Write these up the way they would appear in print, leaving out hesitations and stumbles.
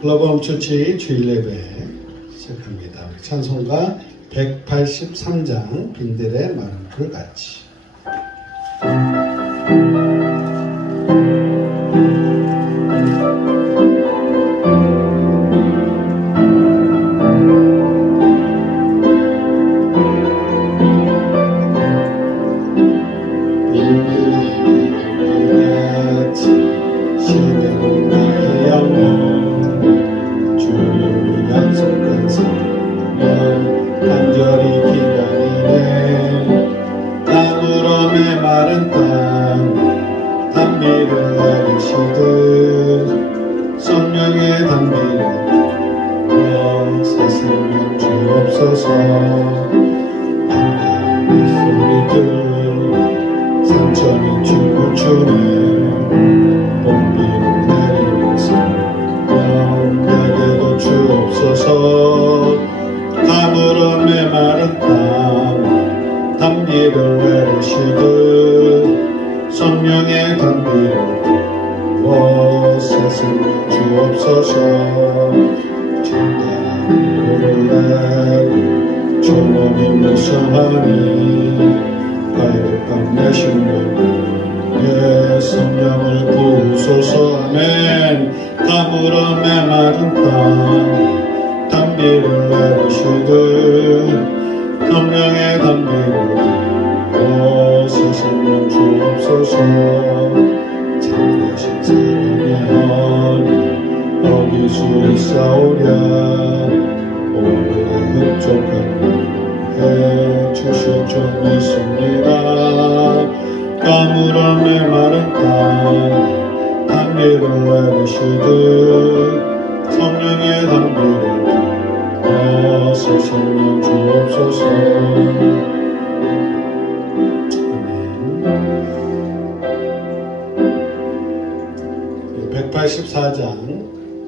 글로벌 홈처치 주일 예배 시작합니다. 우리 찬송가 183장 빈들의 마른 풀 같이.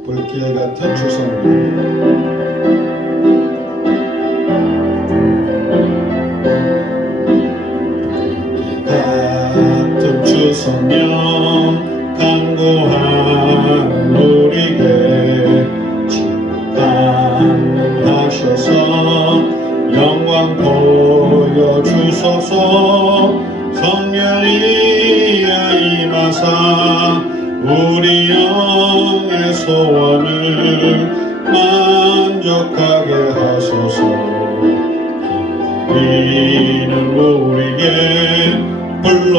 불길 같은 주성령 같은 주성령 간구한 우리에게 진강하셔서 영광 보여주소서. 성령이여 임하사 우리 영의 소원을 만족하게 하소서. 이는 우리에게 불로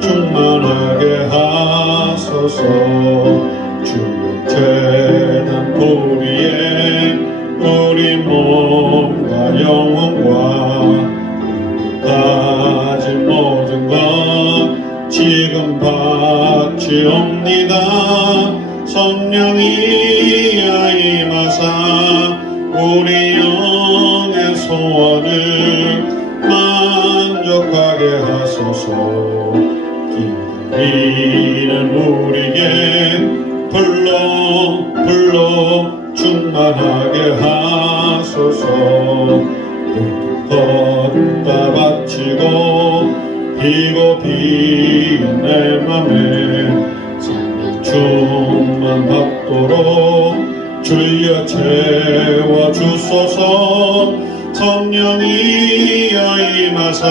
충만하게 하소서. 주의 재단 보리에 우리 몸과 영혼과 가진 모든 것 지금 바치옵니다. 성령이여 임하사 우리 영의 소원을 만족하게 하소서. 기다리는 우리에게 불로 충만하게 하소서. 모든 것 다 바치고 비고 빈 내 맘에 성령충만 받도록 주여 채워주소서. 성령이여 임하사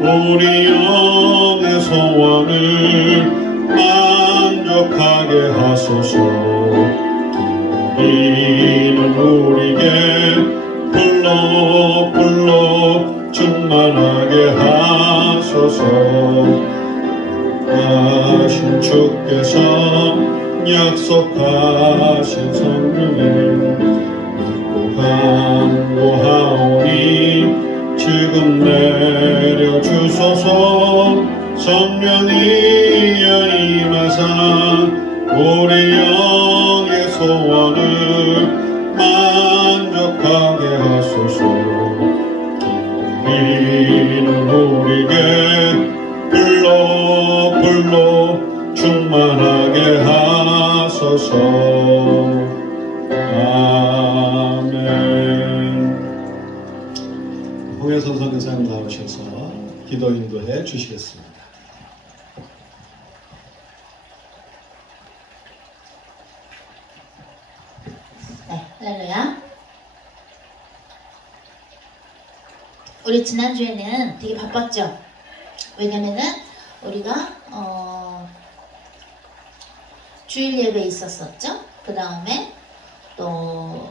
우리 영의 소원을 만족하게 하소서. 기다리는 우리에게 불로 충만하게 하소서. 하신 주께서 약속하신 성령을 믿고 간구하오니 지금 내려주소서. 성령이여 임하사 우리 영의 소원을 만족하게 하소서. 기다리는 우리에게 불로 충만하게 하소서. 아멘. 홍혜선 선교사님 나오셔서 기도 인도해 주시겠습니다. 우리 지난주에는 되게 바빴죠. 왜냐면은 우리가 주일 예배 있었었죠. 그 다음에 또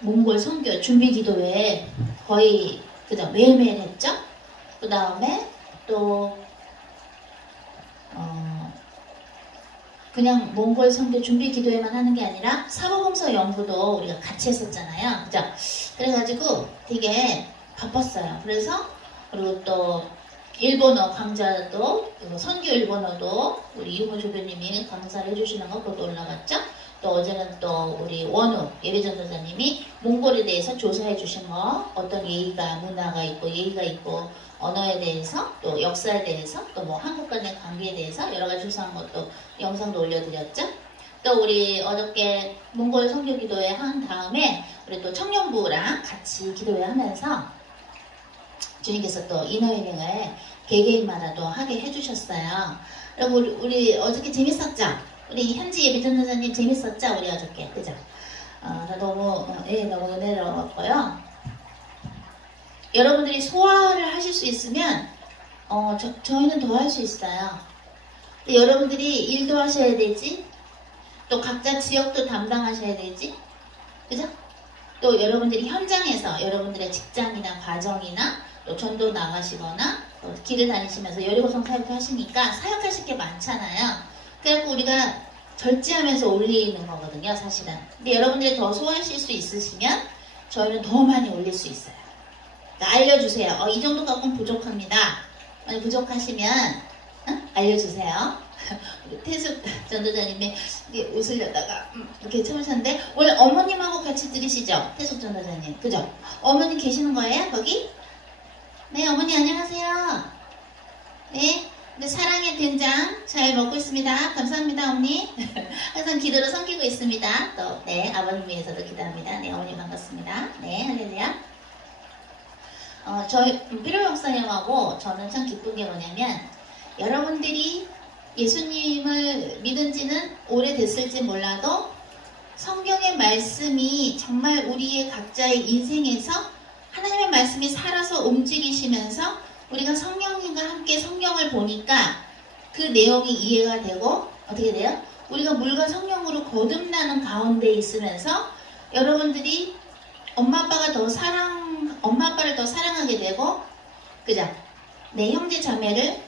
몽골 선교 준비 기도회 거의 그죠 매일매일 했죠. 그 다음에 또 그냥 몽골 선교 준비 기도회만 하는 게 아니라 사복음서 연구도 우리가 같이 했었잖아요. 그죠? 그래가지고 되게 바빴어요. 그래서 그리고 또 일본어 강좌도 선교 일본어도 우리 이용호 조교님이 강사를 해주시는 거 그것도 올라갔죠. 또 어제는 또 우리 원우 예배전도사님이 몽골에 대해서 조사해 주신 거 어떤 예의가 문화가 있고 예의가 있고 언어에 대해서 또 역사에 대해서 또 뭐 한국 간의 관계에 대해서 여러 가지 조사한 것도 영상도 올려드렸죠. 또 우리 어저께 몽골 선교 기도회 한 다음에 우리 또 청년부랑 같이 기도회 하면서 주님께서 또 이너힐링을 개개인마다 또 하게 해주셨어요. 그리고 우리 어저께 재밌었죠? 우리 현지 예배전도사님 재밌었죠? 우리 어저께 그죠? 너무 은혜로웠고요. 여러분들이 소화를 하실 수 있으면 저희는 더 할 수 있어요. 근데 여러분들이 일도 하셔야 되지, 또 각자 지역도 담당하셔야 되지, 그죠? 또 여러분들이 현장에서 여러분들의 직장이나 가정이나 또 전도 나가시거나 길을 다니시면서 여리고성 사역도 하시니까 사역하실 게 많잖아요. 그래갖고 우리가 절제하면서 올리는 거거든요, 사실은. 근데 여러분들이 더 소화하실 수 있으시면 저희는 더 많이 올릴 수 있어요. 그러니까 알려주세요. 이 정도 갖고는 부족합니다. 만약 부족하시면 알려주세요. 우리 태숙 전도자님이 웃으려다가 이렇게 참으셨는데 원래 어머님하고 같이 들으시죠? 태숙 전도자님. 그죠? 어머님 계시는 거예요? 거기? 네, 어머니 안녕하세요. 네. 네, 사랑의 된장 잘 먹고 있습니다. 감사합니다, 어머니. 항상 기도로 섬기고 있습니다. 또, 네, 아버님 위해서도 기도합니다. 네, 어머니 반갑습니다. 네, 할렐루야. 저희, 필요 목사님하고 저는 참 기쁜 게 뭐냐면, 여러분들이 예수님을 믿은 지는 오래됐을지 몰라도, 성경의 말씀이 정말 우리의 각자의 인생에서 하나님의 말씀이 살아서 움직이시면서 우리가 성령님과 함께 성경을 보니까 그 내용이 이해가 되고 어떻게 돼요? 우리가 물과 성령으로 거듭나는 가운데 있으면서 여러분들이 엄마 아빠를 더 사랑하게 되고 그죠? 내 형제 자매를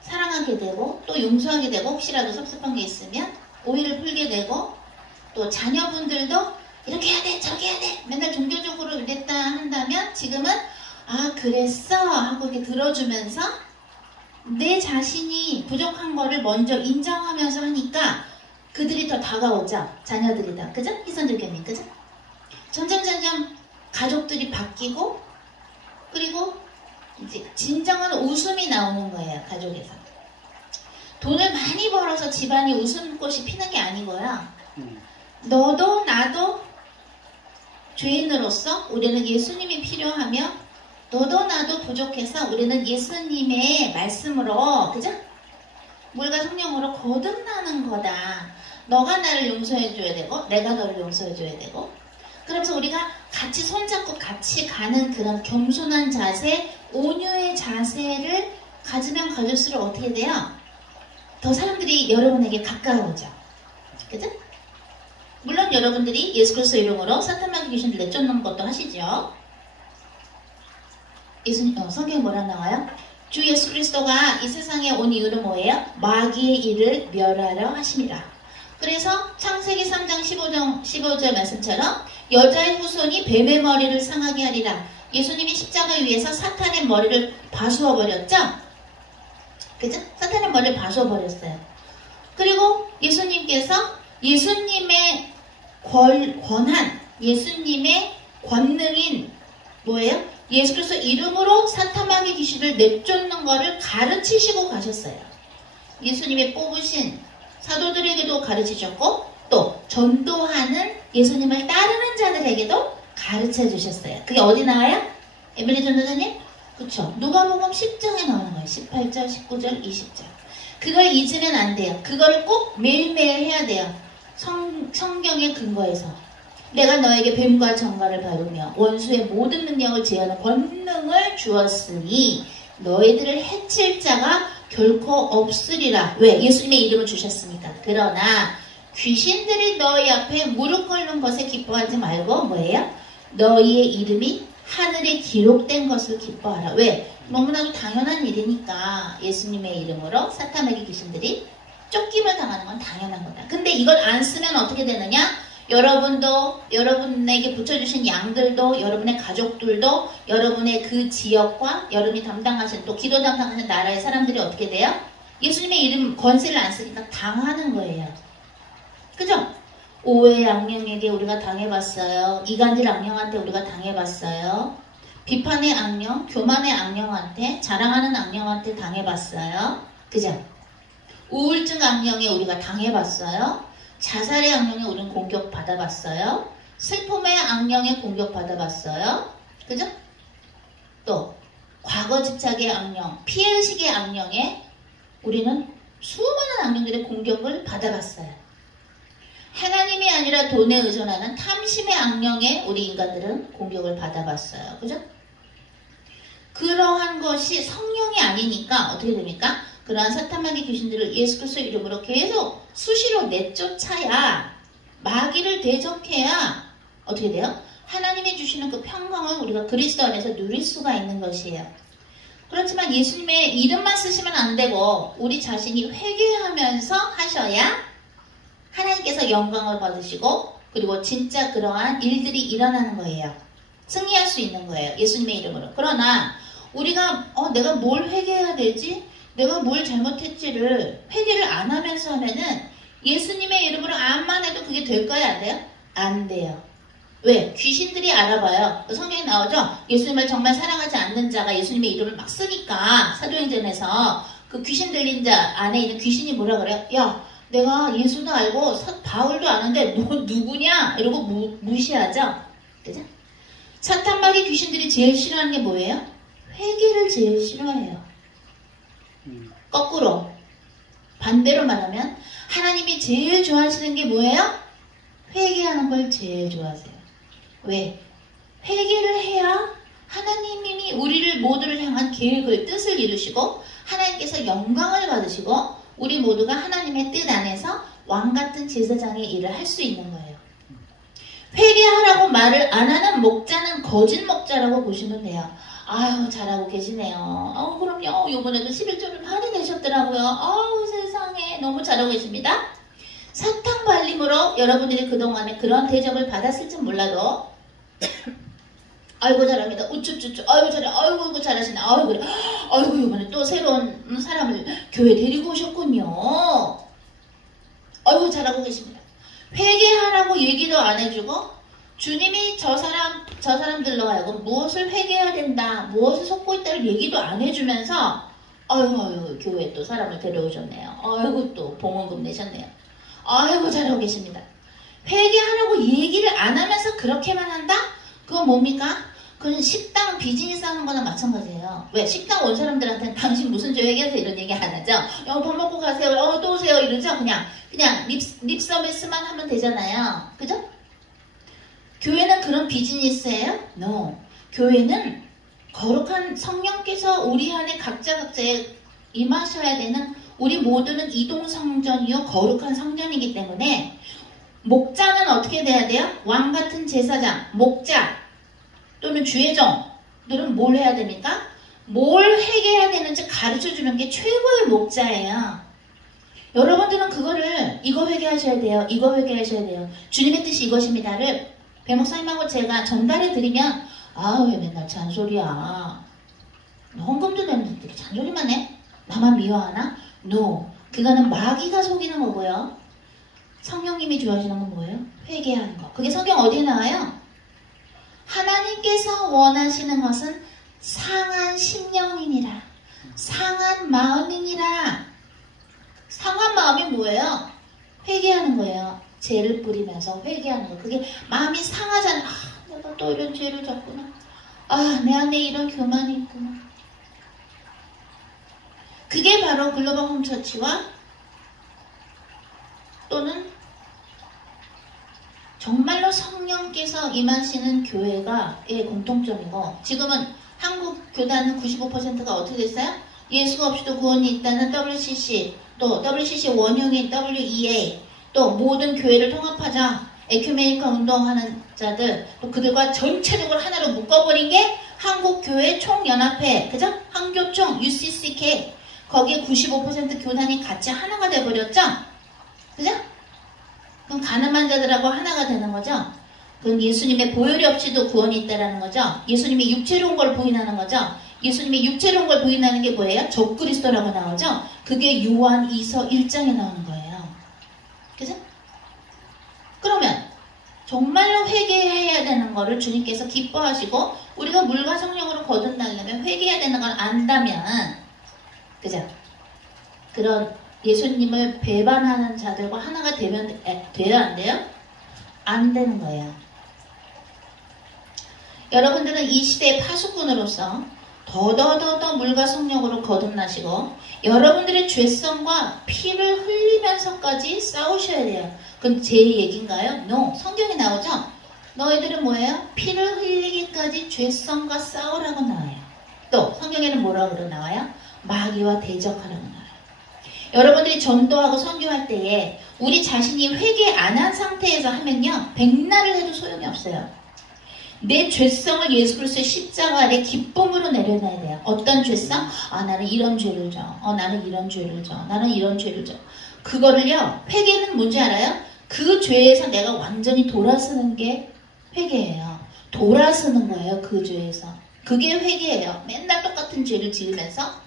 사랑하게 되고 또 용서하게 되고 혹시라도 섭섭한 게 있으면 오해를 풀게 되고 또 자녀분들도 이렇게 해야 돼 저렇게 해야 돼 맨날 종교적으로 이랬다 한다면 지금은 그랬어 하고 이렇게 들어주면서 내 자신이 부족한 거를 먼저 인정하면서 하니까 그들이 더 다가오죠. 자녀들이 다. 그죠? 희선들 교님. 그죠? 점점 가족들이 바뀌고 그리고 이제 진정한 웃음이 나오는 거예요. 가족에서. 돈을 많이 벌어서 집안이 웃음꽃이 피는 게 아니고요. 너도 나도 죄인으로서 우리는 예수님이 필요하며 너도 나도 부족해서 우리는 예수님의 말씀으로 그죠? 물과 성령으로 거듭나는 거다. 너가 나를 용서해줘야 되고 내가 너를 용서해줘야 되고 그러면서 우리가 같이 손잡고 같이 가는 그런 겸손한 자세, 온유의 자세를 가지면 가질수록 어떻게 돼요? 더 사람들이 여러분에게 가까워오죠. 그죠? 물론 여러분들이 예수 그리스도 이름으로 사탄마귀 귀신을 내쫓는 것도 하시죠. 성경에 뭐라 나와요? 주 예수 그리스도가 이 세상에 온 이유는 뭐예요? 마귀의 일을 멸하려 하심이라. 그래서 창세기 3장 15절 말씀처럼 여자의 후손이 뱀의 머리를 상하게 하리라. 예수님이 십자가 위에서 사탄의 머리를 봐수어 버렸죠? 그죠? 사탄의 머리를 봐수어 버렸어요. 그리고 예수님께서 예수님의 권한, 예수님의 권능인 뭐예요? 예수 그리스도 이름으로 사탄마귀 귀신을 내쫓는 것을 가르치시고 가셨어요. 예수님의 뽑으신 사도들에게도 가르치셨고 또 전도하는 예수님을 따르는 자들에게도 가르쳐 주셨어요. 그게 어디 나와요? 에밀리 전도사님? 그쵸. 누가복음 10장에 나오는 거예요. 18절, 19절, 20절. 그걸 잊으면 안 돼요. 그거를 꼭 매일매일 해야 돼요. 성경의 근거에서. 내가 너에게 뱀과 정갈을 바르며 원수의 모든 능력을 제하는 권능을 주었으니 너희들을 해칠 자가 결코 없으리라. 왜? 예수님의 이름을 주셨으니까. 그러나 귀신들이 너희 앞에 무릎 꿇는 것에 기뻐하지 말고 뭐예요? 너희의 이름이 하늘에 기록된 것을 기뻐하라. 왜? 너무나도 당연한 일이니까 예수님의 이름으로 사탄에게 귀신들이 쫓김을 당하는 건 당연한 거다. 근데 이걸 안 쓰면 어떻게 되느냐? 여러분도, 여러분에게 붙여주신 양들도, 여러분의 가족들도, 여러분의 그 지역과 여러분이 담당하신 또 기도 담당하는 나라의 사람들이 어떻게 돼요? 예수님의 이름 권세를 안 쓰니까 당하는 거예요. 그죠? 오해의 악령에게 우리가 당해봤어요. 이간질 악령한테 우리가 당해봤어요. 비판의 악령, 교만의 악령한테, 자랑하는 악령한테 당해봤어요. 그죠? 우울증 악령에 우리가 당해봤어요. 자살의 악령에 우리는 공격받아봤어요. 슬픔의 악령에 공격받아봤어요. 그죠? 또 과거 집착의 악령, 피해의식의 악령에 우리는 수많은 악령들의 공격을 받아봤어요. 하나님이 아니라 돈에 의존하는 탐심의 악령에 우리 인간들은 공격을 받아봤어요. 그죠? 그러한 것이 성령이 아니니까 어떻게 됩니까? 그러한 사탄마귀 귀신들을 예수 그리스도의 이름으로 계속 수시로 내쫓아야, 마귀를 대적해야 어떻게 돼요? 하나님이 주시는 그 평강을 우리가 그리스도 안에서 누릴 수가 있는 것이에요. 그렇지만 예수님의 이름만 쓰시면 안 되고 우리 자신이 회개하면서 하셔야 하나님께서 영광을 받으시고 그리고 진짜 그러한 일들이 일어나는 거예요. 승리할 수 있는 거예요. 예수님의 이름으로. 그러나 우리가 내가 뭘 회개해야 되지? 내가 뭘 잘못했지를 회개를 안 하면서 하면은 예수님의 이름으로 암만 해도 그게 될까요? 안 돼요? 안 돼요. 왜? 귀신들이 알아봐요. 성경에 나오죠? 예수님을 정말 사랑하지 않는 자가 예수님의 이름을 막 쓰니까 사도행전에서 그 귀신 들린 자 안에 있는 귀신이 뭐라 그래요? 야, 내가 예수도 알고 바울도 아는데 너 누구냐? 이러고 무시하죠? 그죠? 사탄마귀 귀신들이 제일 싫어하는 게 뭐예요? 회개를 제일 싫어해요. 거꾸로 반대로 말하면 하나님이 제일 좋아하시는 게 뭐예요? 회개하는 걸 제일 좋아하세요. 왜? 회개를 해야 하나님이 우리를 모두를 향한 계획을, 뜻을 이루시고 하나님께서 영광을 받으시고 우리 모두가 하나님의 뜻 안에서 왕같은 제사장의 일을 할 수 있는 거예요. 회개하라고 말을 안 하는 목자는 거짓 목자라고 보시면 돼요. 아유, 잘하고 계시네요. 그럼요. 요번에도 11조를 많이 내셨더라고요. 아우, 세상에. 너무 잘하고 계십니다. 사탕 발림으로 여러분들이 그동안에 그런 대접을 받았을지 몰라도 아이고 잘합니다. 우쭈쭈쭈. 아이고 잘해. 아이고 잘하시네. 아이고 그래. 아이고 이번에 또 새로운 사람을 교회 데리고 오셨군요. 아이고 잘하고 계십니다. 회개하라고 얘기도 안 해주고 주님이 저 사람들로 하여금 무엇을 회개해야 된다, 무엇을 속고 있다를 얘기도 안 해주면서 아이고 교회에 또 사람을 데려오셨네요. 아이고 또 봉헌금 내셨네요. 아이고 잘하고 계십니다. 회개하라고 얘기를 안 하면서 그렇게만 한다? 그건 뭡니까? 그건 식당 비즈니스 하는 거나 마찬가지예요. 왜? 식당 온 사람들한테는 당신 무슨 죄 회개해서 이런 얘기 안 하죠? 밥 먹고 가세요. 또 오세요. 이러죠? 그냥 립 서비스만 하면 되잖아요. 그죠? 교회는 그런 비즈니스예요? No. 교회는 거룩한 성령께서 우리 안에 각자에 임하셔야 되는, 우리 모두는 이동성전이요 거룩한 성전이기 때문에 목자는 어떻게 돼야 돼요? 왕같은 제사장, 목자 또는 주의종들은 뭘 해야 됩니까? 뭘 회개해야 되는지 가르쳐주는 게 최고의 목자예요. 여러분들은 그거를 이거 회개하셔야 돼요. 이거 회개하셔야 돼요. 주님의 뜻이 이것입니다를 배목사님하고 제가 전달해 드리면 왜 맨날 잔소리야. 헌금도 내는데 되게 잔소리만 해? 나만 미워하나? No. 그거는 마귀가 속이는 거고요. 성령님이 좋아하시는 건 뭐예요? 회개하는 거. 그게 성경 어디에 나와요? 하나님께서 원하시는 것은 상한 심령이니라. 상한 마음이니라. 상한 마음이 뭐예요? 회개하는 거예요. 죄를 뿌리면서 회개하는 거. 그게 마음이 상하잖아. 내가 또 이런 죄를 졌구나. 내 안에 이런 교만이 있구나. 그게 바로 글로벌 홈처치와 또는 정말로 성령께서 임하시는 교회가의 공통점이고, 지금은 한국 교단은 95%가 어떻게 됐어요? 예수가 없이도 구원이 있다는 WCC, 또 WCC 원흉인 WEA, 또 모든 교회를 통합하자 에큐메니컬 운동하는 자들, 또 그들과 전체적으로 하나로 묶어버린 게 한국교회 총연합회, 그죠? 한교총, UCCK, 거기에 95% 교단이 같이 하나가 돼버렸죠? 그죠? 그럼 가늠한 자들하고 하나가 되는 거죠? 그건 예수님의 보혈이 없이도 구원이 있다라는 거죠? 예수님이 육체로 온 걸 부인하는 거죠? 예수님이 육체로 온 걸 부인하는 게 뭐예요? 적그리스도라고 나오죠? 그게 요한 2서 1장에 나오는 거예요. 그죠? 그러면 정말로 회개해야 되는 거를 주님께서 기뻐하시고 우리가 물과 성령으로 거듭나려면 회개해야 되는 걸 안다면, 그죠? 그런 예수님을 배반하는 자들과 하나가 되면 돼요? 안 돼요? 안 되는 거예요. 여러분들은 이 시대의 파수꾼으로서 더더더더 물과 성령으로 거듭나시고 여러분들의 죄성과 피를 흘리면서까지 싸우셔야 돼요. 그건 제 얘기인가요? No. 성경에 나오죠? 너희들은 뭐예요? 피를 흘리기까지 죄성과 싸우라고 나와요. 또 성경에는 뭐라고 나와요? 마귀와 대적하라고 나와요. 여러분들이 전도하고 선교할 때에 우리 자신이 회개 안 한 상태에서 하면요, 백날을 해도 소용이 없어요. 내 죄성을 예수 그리스도의 십자가 아래 기쁨으로 내려놔야 돼요. 어떤 죄성? 나는 이런 죄를 져. 나는 이런 죄를 져. 나는 이런 죄를 져. 그거를요, 회개는 뭔지 알아요? 그 죄에서 내가 완전히 돌아서는 게 회개예요. 돌아서는 거예요, 그 죄에서. 그게 회개예요. 맨날 똑같은 죄를 지으면서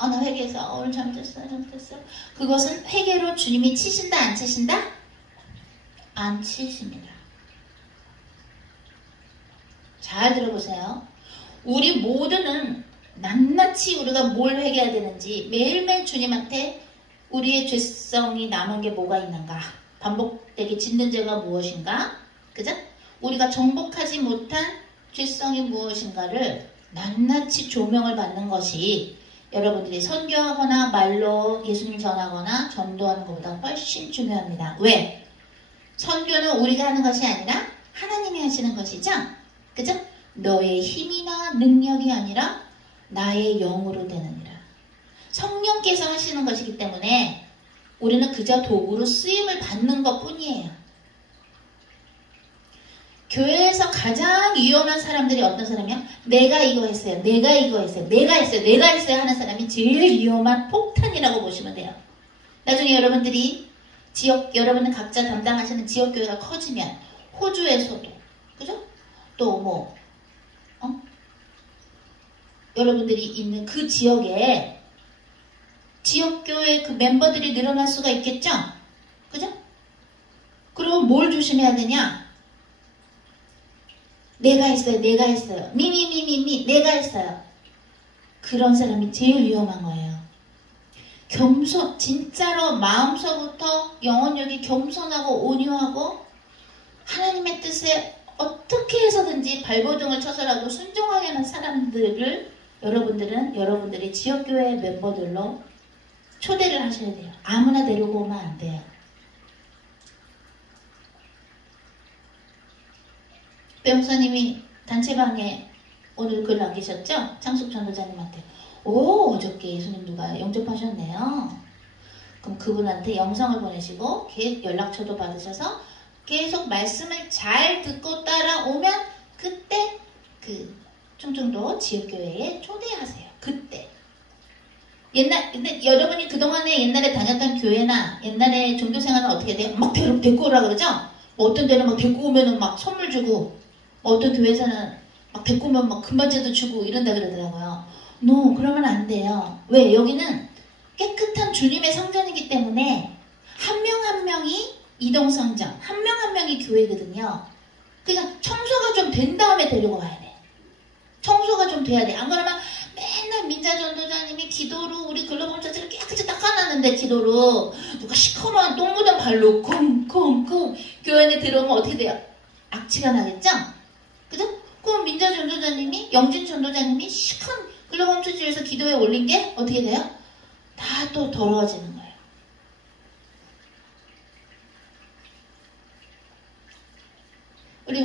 나 회개해서 오늘 잘못했어. 그것은 회개로 주님이 치신다, 안 치신다? 안 치십니다. 잘 들어보세요. 우리 모두는 낱낱이 우리가 뭘 회개해야 되는지 매일매일 주님한테 우리의 죄성이 남은 게 뭐가 있는가, 반복되게 짓는 죄가 무엇인가, 그죠? 우리가 정복하지 못한 죄성이 무엇인가를 낱낱이 조명을 받는 것이 여러분들이 선교하거나 말로 예수님 전하거나 전도하는 것보다 훨씬 중요합니다. 왜? 선교는 우리가 하는 것이 아니라 하나님이 하시는 것이죠? 그죠? 너의 힘이나 능력이 아니라 나의 영으로 되느니라. 성령께서 하시는 것이기 때문에 우리는 그저 도구로 쓰임을 받는 것 뿐이에요. 교회에서 가장 위험한 사람들이 어떤 사람이요? 내가 이거 했어요. 내가 이거 했어요. 내가 했어요 하는 사람이 제일 위험한 폭탄이라고 보시면 돼요. 나중에 여러분들이 여러분은 각자 담당하시는 지역교회가 커지면 호주에서도, 그죠? 또 여러분들이 있는 그 지역에 지역교회 그 멤버들이 늘어날 수가 있겠죠? 그죠? 그럼 뭘 조심해야 되냐? 내가 했어요. 내가 했어요. 그런 사람이 제일 위험한 거예요. 진짜로 마음서부터 영혼력이 겸손하고 온유하고 하나님의 뜻에 어떻게 해서든지 발버둥을 쳐서라도 순종하게 하는 사람들을 여러분들은 여러분들의 지역교회 멤버들로 초대를 하셔야 돼요. 아무나 데리고 오면 안 돼요. 배목사님이 단체방에 오늘 글 남기셨죠? 창숙 전도자님한테. 어저께 예수님 누가 영접하셨네요. 그럼 그분한테 영상을 보내시고 연락처도 받으셔서 계속 말씀을 잘 듣고 따라오면 그때 그 충청도 지역교회에 초대하세요. 그때. 근데 여러분이 그동안에 옛날에 다녔던 교회나 옛날에 종교생활은 어떻게 돼요? 막 데리고 오라 그러죠? 어떤 데는 막 데리고 오면은 막 선물 주고, 어떤 교회에서는 막 데리고 오면 막 금반지도 주고 이런다 그러더라고요. No, 그러면 안 돼요. 왜? 여기는 깨끗한 주님의 성전이기 때문에 한 명 한 명이 이동성전, 한 명 한 명이 교회거든요. 그러니까 청소가 좀 된 다음에 데리고 와야 돼. 청소가 좀 돼야 돼. 안 그러면 맨날 민자전도자님이 기도로 우리 글로벌 처치를 깨끗이 닦아놨는데 기도로 누가 시커먼 똥 묻은 발로 쿵쿵쿵 교회 안에 들어오면 어떻게 돼요? 악취가 나겠죠? 그죠? 그럼 민자전도자님이, 영진전도자님이 시큰 글로벌 처치에서 기도에 올린 게 어떻게 돼요? 다 또 더러워지는 거예요. 우리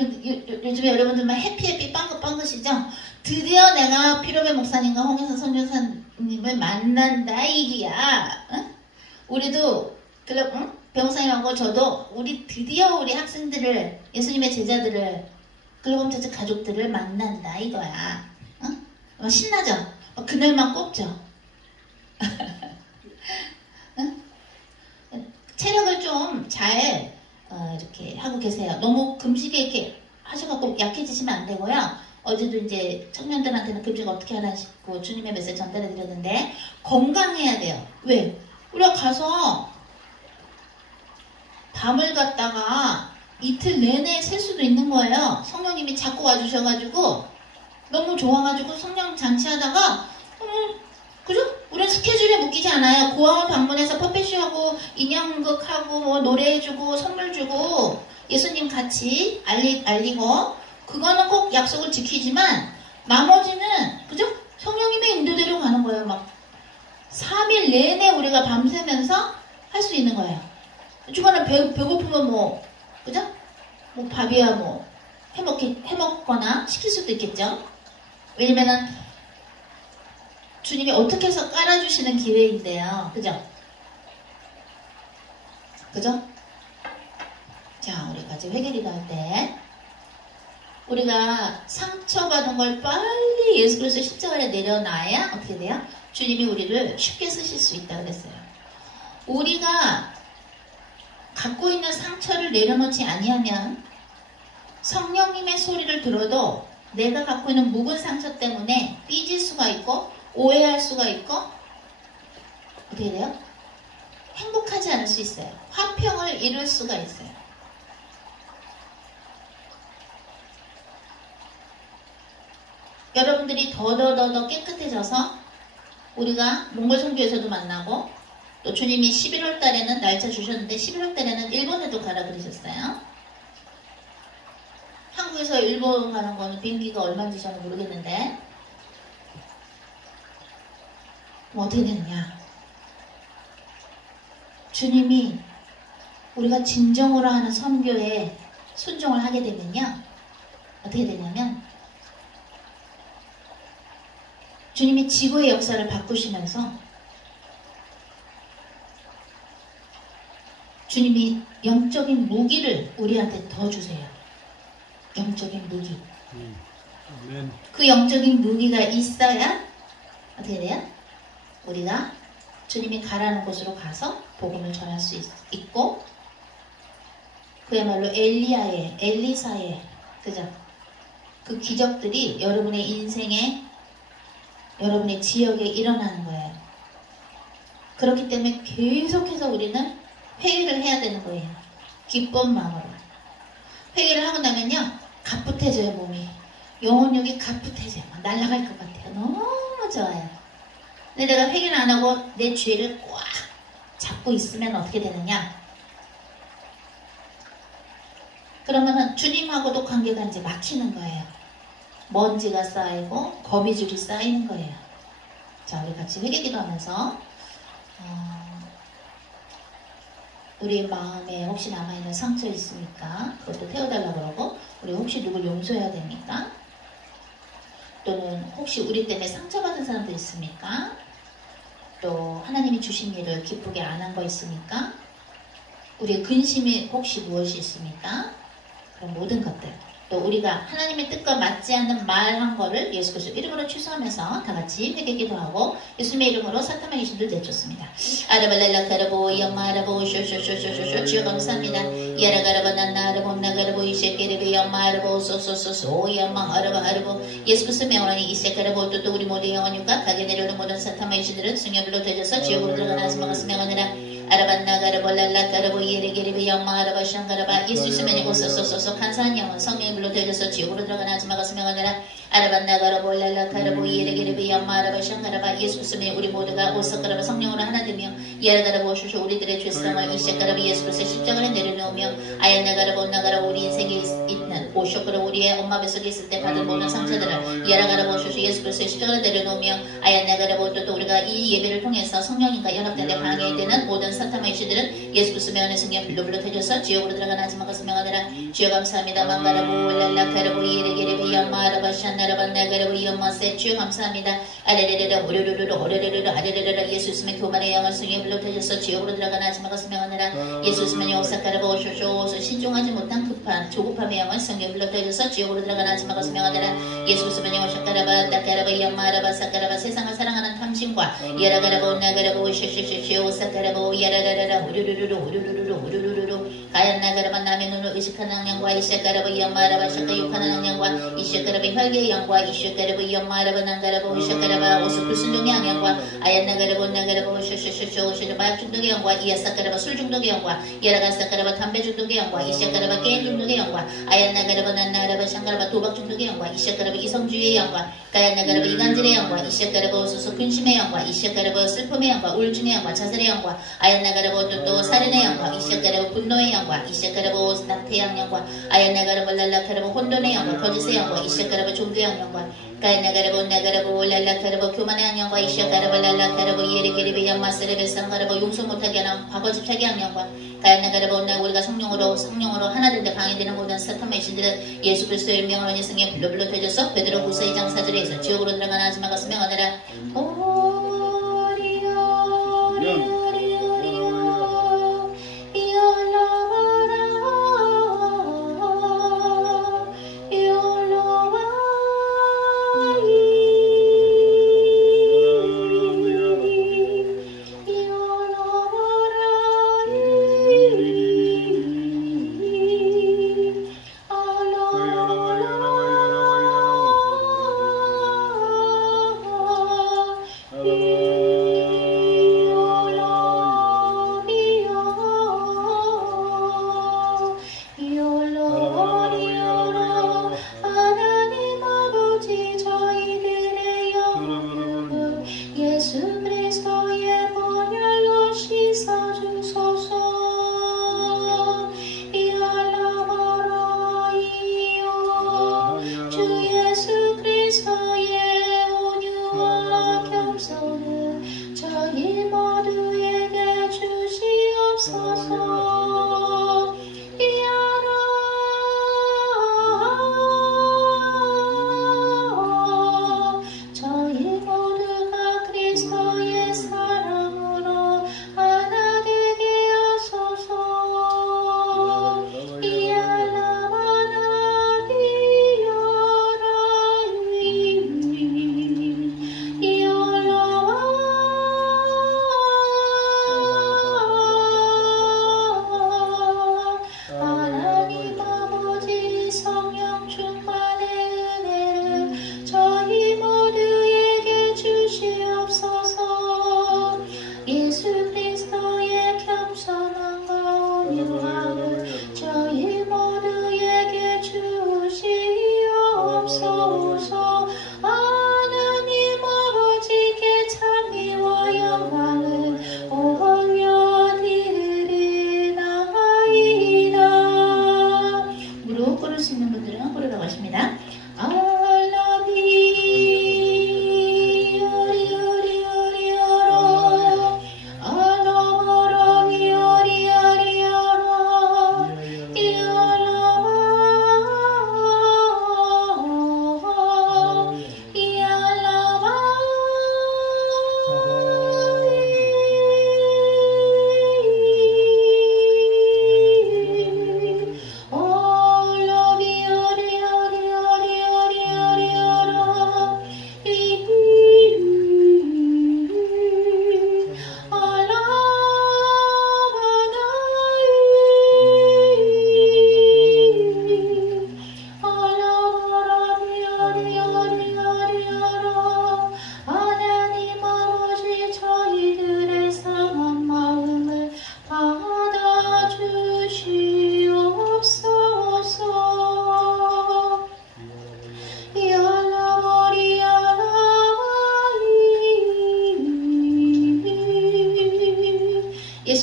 요즘에 여러분들만 해피 빵긋빵긋이죠? 드디어 내가 피로배 목사님과 홍혜선 선교사님을 만난다 이기야. 응? 우리도 병사님하고 저도 우리 드디어 우리 학생들을 예수님의 제자들을 글로범처치 가족들을 만난다 이거야. 응? 신나죠? 그날만 꼽죠? 응? 체력을 좀 잘 이렇게 하고 계세요. 너무 금식에 이렇게 하셔갖고 약해지시면 안 되고요. 어제도 이제 청년들한테는 금식 어떻게 하나 싶고 주님의 메시지 전달해 드렸는데 건강해야 돼요. 왜? 우리가 가서 밤을 갔다가 이틀 내내 셀 수도 있는 거예요. 성령님이 자꾸 와주셔가지고 너무 좋아가지고 성령 잔치하다가 그죠? 우리는 스케줄에 묶이지 않아요. 고아원 방문해서 퍼펫쇼하고 인형극하고 뭐 노래해주고 선물 주고 예수님 같이 알리고 그거는 꼭 약속을 지키지만 나머지는 그죠? 성령님의 인도대로 가는 거예요. 막 3일 내내 우리가 밤새면서 할 수 있는 거예요. 중간에 배고프면 뭐 그죠? 뭐 밥이야 뭐 해먹거나 시킬 수도 있겠죠. 왜냐면은 주님이 어떻게 해서 깔아주시는 기회인데요. 그죠? 그죠? 자, 우리 같이 회개기도 할 때 우리가 상처받은 걸 빨리 예수 그리스도 십자가에 내려놔야 어떻게 돼요? 주님이 우리를 쉽게 쓰실 수 있다 그랬어요. 우리가 갖고 있는 상처를 내려놓지 아니하면 성령님의 소리를 들어도 내가 갖고 있는 묵은 상처 때문에 삐질 수가 있고 오해할 수가 있고 어떻게 돼요? 행복하지 않을 수 있어요. 화평을 이룰 수가 있어요. 여러분들이 더 깨끗해져서 우리가 몽골 선교에서도 만나고 또 주님이 11월 달에는 날짜 주셨는데 11월 달에는 일본에도 가라 그러셨어요. 한국에서 일본 가는 거는 비행기가 얼마인지 저는 모르겠는데 뭐 어떻게 되느냐. 주님이 우리가 진정으로 하는 선교에 순종을 하게 되면요. 어떻게 되냐면 주님이 지구의 역사를 바꾸시면서 주님이 영적인 무기를 우리한테 더 주세요. 영적인 무기. 그 영적인 무기가 있어야 어떻게 돼요? 우리가 주님이 가라는 곳으로 가서 복음을 전할 수 있고 그야말로 엘리사의 그죠? 그 기적들이 여러분의 인생에 여러분의 지역에 일어나는 거예요. 그렇기 때문에 계속해서 우리는 회개를 해야 되는 거예요. 기쁜 마음으로. 회개를 하고 나면요. 가뿐해져요, 몸이. 영혼력이 가뿐해져요. 날아갈 것 같아요. 너무 좋아요. 근데 내가 회개를 안 하고 내 죄를 꽉 잡고 있으면 어떻게 되느냐? 그러면은 주님하고도 관계가 이제 막히는 거예요. 먼지가 쌓이고 거미줄이 쌓이는 거예요. 자, 우리 같이 회개기도 하면서 우리 마음에 혹시 남아있는 상처 있습니까? 그것도 태워달라고 그러고 우리 혹시 누굴 용서해야 됩니까? 또는 혹시 우리 때문에 상처받은 사람도 있습니까? 또 하나님이 주신 일을 기쁘게 안 한 거 있습니까? 우리의 근심이 혹시 무엇이 있습니까? 그런 모든 것들 또 우리가 하나님의 뜻과 맞지 않는 말 한 거를 예수 그리스도 이름으로 취소하면서 다 같이 회개기도 하고 예수님의 이름으로 사탄의 귀신들 내쫓습니다. 아라발랄라 가라보 야마라보 쇼쇼쇼쇼쇼 주여 감사합니다. 야라가라바 난나라보 나가라보 이셰케레베 야마라보 소소소소 야마 아라바하라보 예수 그리스도 명령이 이세카라보 또 우리 모두의 영혼과 가게 내려오는 모든 사탄의 귀신들은 승려불로 되져서 지옥으로 들어가는 아스마가스 명하느라 아라반나가라볼랄라 가라보 예레게레베 야마라바 샹가라바 예수 있으면 오소소소소 간사한 영혼 성령의 불로 되져서 지옥으로 들어가는 아즈마가 스명하느라 아라반나가라보 랄라카라보 예레게레비 얌마라바 샹가라바 예수 그리스도의 우리 모두가 오사카라바 성령으로 하나 되며 예라가라보 슈슈 우리들의 죄사함을 이시카라비 예수 그리스도의 십자가를 내려놓으며 아얀나가라보 나가라 우리 인생에 있는 오쇼크라 우리의 엄마 뱃속에 있을 때 받은 모든 상처들을 예라가라보 슈슈 예수 그리스도의 십자가를 내려놓으며 아얀나가라보 또 우리가 이 예배를 통해서 성령님과 연합된 데 방해되는 모든 사탄의 이슈들은 예수 그리스도의 은혜 승리의 불로 불러태져서 지옥으로 들어가는 하지만 가슴 명하느라 주여 감사합니다. 망가라보 랄라카라보 예레게레비 얌마라바 샹 나라반나가라고 이엄마세 주여 감사합니다. 아레레레레 오르르르르 오르르르르 아레레레레 예수 있으면 교만의 양을 승에 불러태셔서 지옥으로 들어가나 하지마가 수명하느라 예수 있으면 오사카라바 오쇼쇼 신중하지 못한 급한 조급함의 양을 승에 불러태셔서 지옥으로 들어가나 하지마가 수명하느라 예수 있으면 오샤카라바 나카라바 이엄마라바 사카라바 세상을 사랑하는 탐심과 예라가라바 오나가라바 오쇼쇼쇼쇼 오사카라바 오야라라라라 오르르르르 오르르르르 오르르르르 가얀나가라바 남의 눈을 의식하는 양과 이샤카라바 이엄마라바 샤카 욕하는 양과 이샤카라바 혈기의 양과 이슈카라보 이엄마라보 난가라보 이샤카라바 오스 불순종의 양과 아얀나가라보 나가라보 쇼쇼쇼쇼 오쇼 마약 중독의 양과 이야사카라바 술 중독의 양과 예라가사카라바 담배 중독의 양과 이샤카라바 게임 중독의 양과 아얀나가라보 난나라바 샹가라바 도박 중독의 양과 이샤카라바 이성주의의 양과 가얀나가라바 이간질의 양과 이샤카라보 소소 근심의 양과 이샤카라보 슬픔의 양과 우울증의 양과 자살의 양과 아얀나가라보 또 살인의 양과 이샤카라보 분노의 양과 이샤카라보 낙태의 양과 아얀나가라보 랄라카라보 혼돈의 양과 거짓의 양과 이샤카라보 종교의 양과 가야나가라보 나가라보 랄라카라보 교만의 양과 이샤카라보 랄라카라보 예레게레베 얌마스레베 상가라보 용서 못하게 하는 과거 집착의 양과 가야나가라보 나 우리가 성령으로 하나된 데 방해되는 모든 사탄의 신들은 예수 그리스도의 명함을 예승에 불러 되져서 베드로 후서 2장 4절에서 지옥으로 들어가나 하지마가 수명하느라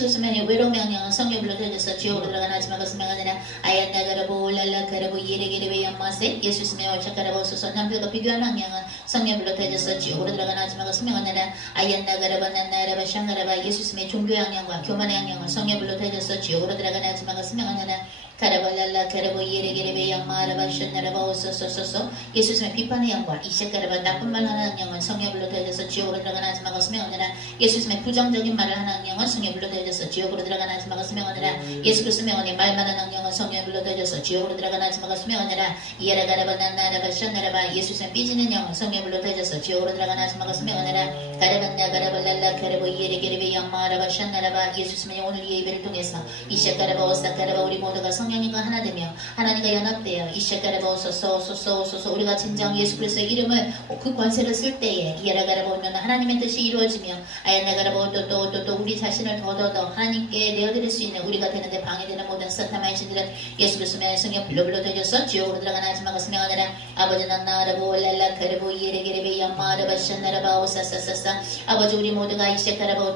예수스맨이 외로운 명령은 성령 불러들여서 지옥으로 들어가나 하지만 그 스명은 아니라 아얀나가라보 올랄라가라보 예레게레베 양마세 예수스맨 월차가라보 소서 남들과 비교한 환경은 성령 불러들여서 지옥으로 들어가나 하지만 그 스명은 아니라 아얀나가라바 난나라바 샹가라바 예수스맨 종교 양령과 교만의 양령은 성령 불러들여서 지옥으로 들어가나 하지만 그 스명은 아니라 가라발랄라 가라보 예레게레베 양마라바 션나라바 오소소소소 예수스의 비판의 양과 이시가라바 나쁜 말 하는 양은 성령 불러들여서 지옥으로 들어가나 하지만 그 스명은 아니라 예수스의 부정적인 말을 하는 양은 성령 불러들여서 지옥으로 들어가나 하지만 그 스명은 아니라 예수 그리스도 명언이 말 많은 양은 성령 불러들여서 지옥으로 들어가나 하지만 그 스명은 아니라 예라가라바 난나라바 션나라바 예수스의 삐지는 양은 성령 불러들여서 지옥으로 들어가나 하지만 그 스명은 아니라 가라반나 가라발랄라 가라보 예레게레베 양마라바 션나라바 예수스의 오늘 이 예배를 통해서 이시가라바 오사가라바 우리 모두가 성령님과 하나 되며 하나님과 연합되어 이시가라바 오소서 우리가 진정 예수 그리스도의 이름을 그 관세를 쓸 때에 이에라가라바 오면 하나님의 뜻이 이루어지며 아얀나가라바 또 우리 자신을 더 하나님께 내어드릴 수 있는 우리가 되는데 방해되는 모든 사탄의 신들은 예수 그리스도의 성령 불러 되어서 지옥으로 들어가나 하지만 그 스명 아니라 아버지 난나라보 랄라카라보 예레게레베 양마라바 션나라바 오사사사사 아버지 우리 모두가 이시가라바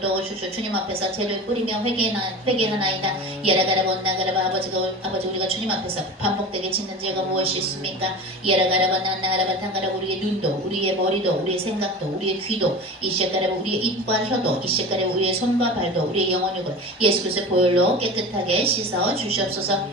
또 슈슈 주님 앞에서 죄를 뿌리며 회개하나이다 예라가라바 나가라바 아버지 우리가 주님 앞에서 반복되게 짓는 죄가 무엇이 있습니까? 예라가라바 난나라바 tan가라바 우리의 눈도 우리의 머리도 우리의 생각도 우리의 귀도 이시가라바 우리의 입과 혀도 이시가라바 우리의 손과 발도 우리의 영혼육을 예수 그리스도의 보혈로 깨끗하게 씻어 주시옵소서.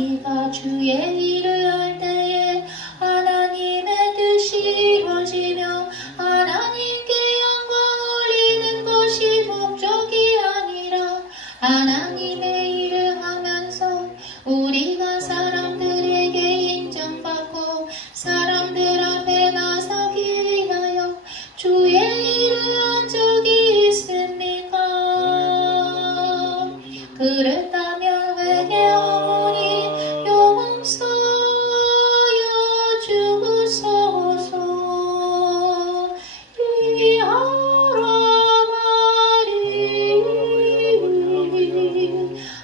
저희가 주의 일을 할 때에 하나님의 뜻이 이루어지며 하나님께 영광 올리는 것이 목적이 아니라 하나님의 일을 하면서 우리가 사람들에게 인정받고 사람들 앞에 나서기 위하여 주의 일을 한 적이 있습니까? 그랬다면 회개하오니 용서하여 주소서. 이 알아가리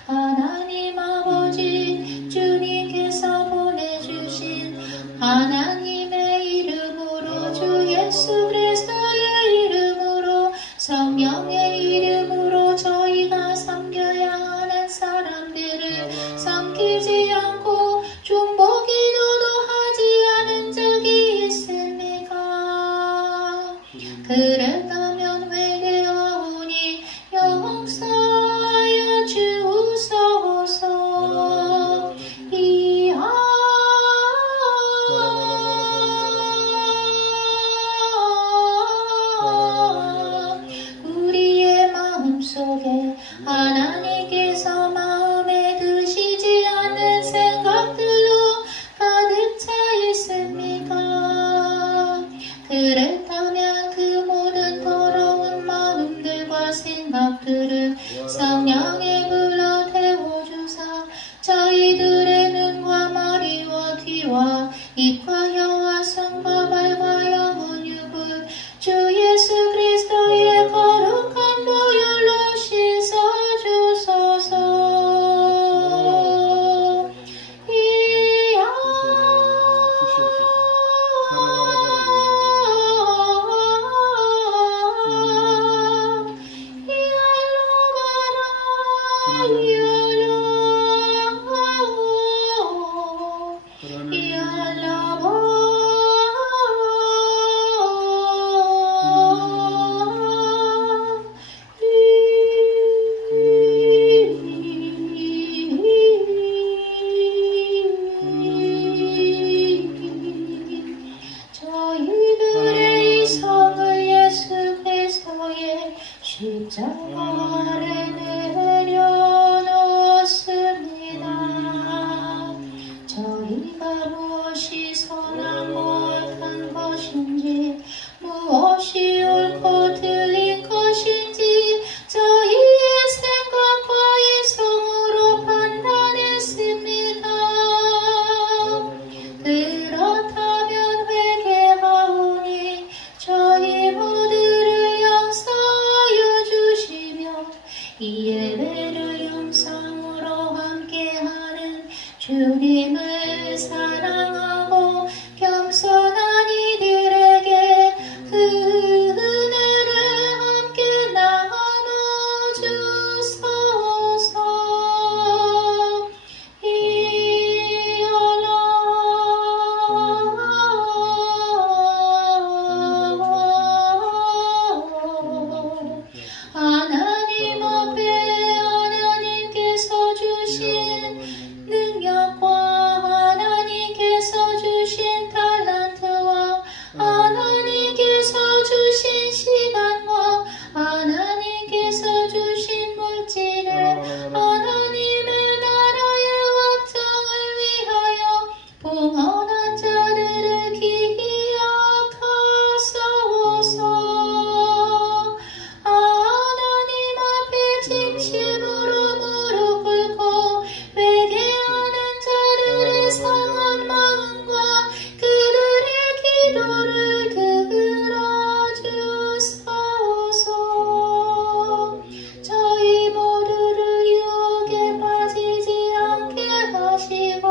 하나님 아버지 주님께서 보내주신 하나님의 이름으로 주 예수 그리스도의 이름으로 성령의 이름으로 저희가 섬겨야 하는 사람들을 섬기지 않고 중보 기도도 하지 않은 적이 있습니까? 그랬다면 회개하오니 용서하여 주소서. 이 우리의 마음속에 하나님께서 마음에 드시지 않는 생각들로 가득 차 있습니까? 그랬다면 그 모든 더러운 마음들과 생각들을 성령에 불러 태워주사 저희들의 눈과 머리와 귀와 입과 혀와 손과 발과 영혼 육을 주 예수 그리스도의 거룩한 보혈로 씻어주소서. 저희들의 이성을 예수 그리스도의 십자가 아래 내려놓습니다. 저희가 무엇이 선하고 옳은 것인지 무엇이 옳고 틀린 것인지 저희의 생각과 이성으로 판단했습니다. 그렇다면 회개하오니 저희 모두를 용서하여 주시며 이 예배를 영상으로 함께하는 주님을 사랑하고 겸손한 이들에게 그 은혜를 함께 나눠주소서. 하나님 앞에 하나님께서 주신 능력과 하나님께서 주신 달란트와 하나님께서 주신 시간과 하나님께서 주신 물질을 하나님의 나라의 확장을 위하여 봉헌한 자들을 기억하소서. 하나님 앞에 진심으로 무릎 꿇고 회개하는 자들의 상한 마음과 그들의 기도를 들어주소서. 저희 모두를 유혹에 빠지지 않게 하시고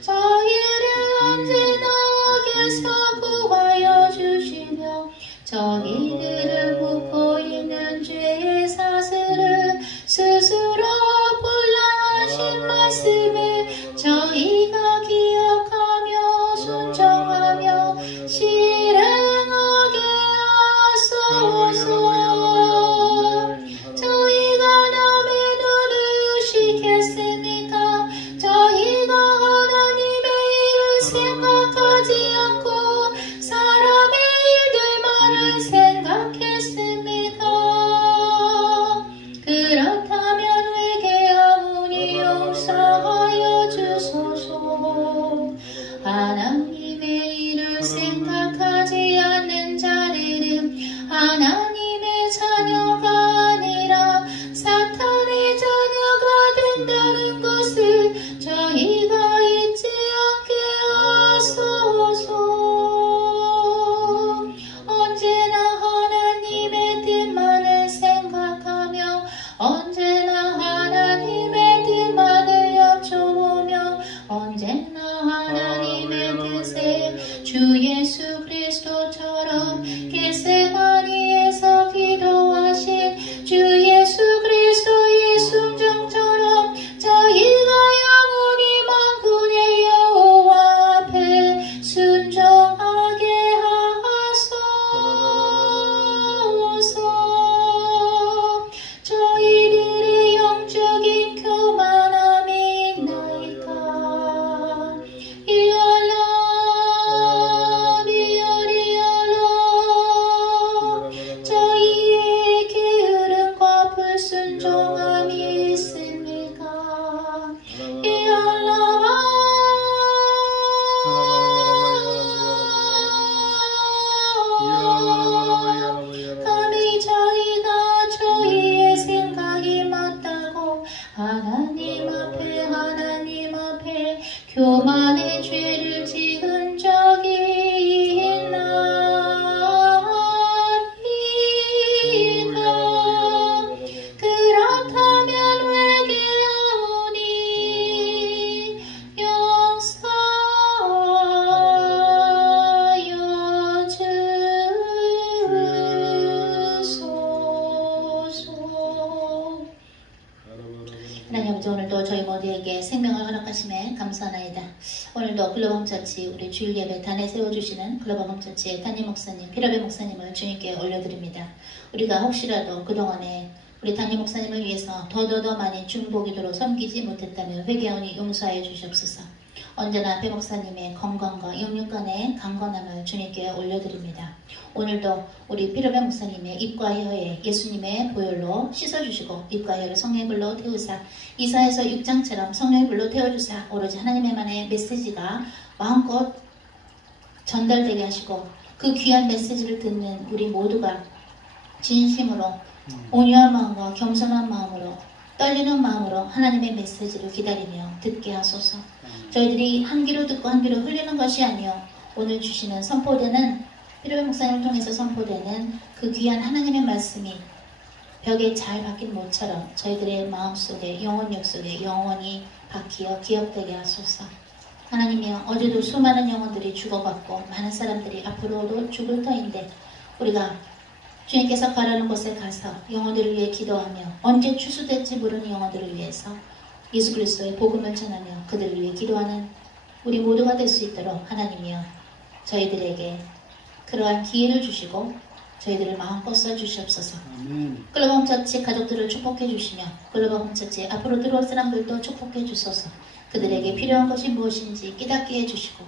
저희를 언제나 악에서 구하여 주시며 저희들을 묶고 있는 죄의 사슬을 스스로 불라하신 말씀을 저희가 기억하며 순종하며 실행하게 하소서. 저희가 남의 눈을 의식했습니까? 저희가 역사하여 주소서. 하나님의 일을 생각하지 않는 자들은 하나님의 자녀가 아니라 사탄의 자녀가 된다는 것을 저희가 잊지 않게 하소서. 언제나 하나님의 뜻만을 생각하며 언제나 하나님의 뜻만을 여쭤보며 언제나 하나님의 뜻에 주 예수 그리스도처럼 겟세마니에서 기도하신 주 예수 그리스도의 순종처럼 저희가 영원히 만군의 여호와 앞에 순종하게 하소서. 저희들의 영적인 교만함이 있나이까. 이알라 비어리알라. 저희의 게으름과 불순종함이 있습니까. 이알라 감히 저희가 저희의 생각이 맞다고 하나님 앞에 교만의 죄를 지은 적이 있나이까. 그렇다면 회개하오니 용서하여 주소서. 하나님 아버지, 오늘도 저희 모두에게 생명을 허락하심에 감사하나이다. 오늘도 글로벌홈처치 우리 주일 예배 단에 세워주시는 글로벌홈처치의 담임 목사님, 피라베 목사님을 주님께 올려드립니다. 우리가 혹시라도 그동안에 우리 담임 목사님을 위해서 더더더 많이 중보기도로 섬기지 못했다면 회개하오니 용서하여 주시옵소서. 언제나 배 목사님의 건강과 영육간의 강건함을 주님께 올려드립니다. 오늘도 우리 피라베 목사님의 입과 혀에 예수님의 보혈로 씻어주시고 입과 혀를 성령의 불로 태우사 이사야서 6장처럼 성령의 불로 태워주사 오로지 하나님의만의 메시지가 마음껏 전달되게 하시고 그 귀한 메시지를 듣는 우리 모두가 진심으로 온유한 마음과 겸손한 마음으로 떨리는 마음으로 하나님의 메시지를 기다리며 듣게 하소서. 저희들이 한 귀로 듣고 한 귀로 흘리는 것이 아니요 오늘 주시는 선포되는 피라베 목사님을 통해서 선포되는 그 귀한 하나님의 말씀이 벽에 잘 박힌 못처럼 저희들의 마음속에 영혼력 속에 영원히 박히어 기억되게 하소서. 하나님이여, 어제도 수많은 영혼들이 죽어갔고 많은 사람들이 앞으로도 죽을 터인데 우리가 주님께서 가라는 곳에 가서 영혼들을 위해 기도하며 언제 추수될지 모르는 영혼들을 위해서 예수 그리스도의 복음을 전하며 그들을 위해 기도하는 우리 모두가 될 수 있도록 하나님이여 저희들에게 그러한 기회를 주시고 저희들을 마음껏 써주시옵소서. 글로벌홈처치 가족들을 축복해 주시며 글로벌홈처치 앞으로 들어올 사람들도 축복해 주소서. 그들에게 필요한 것이 무엇인지 깨닫게 해주시고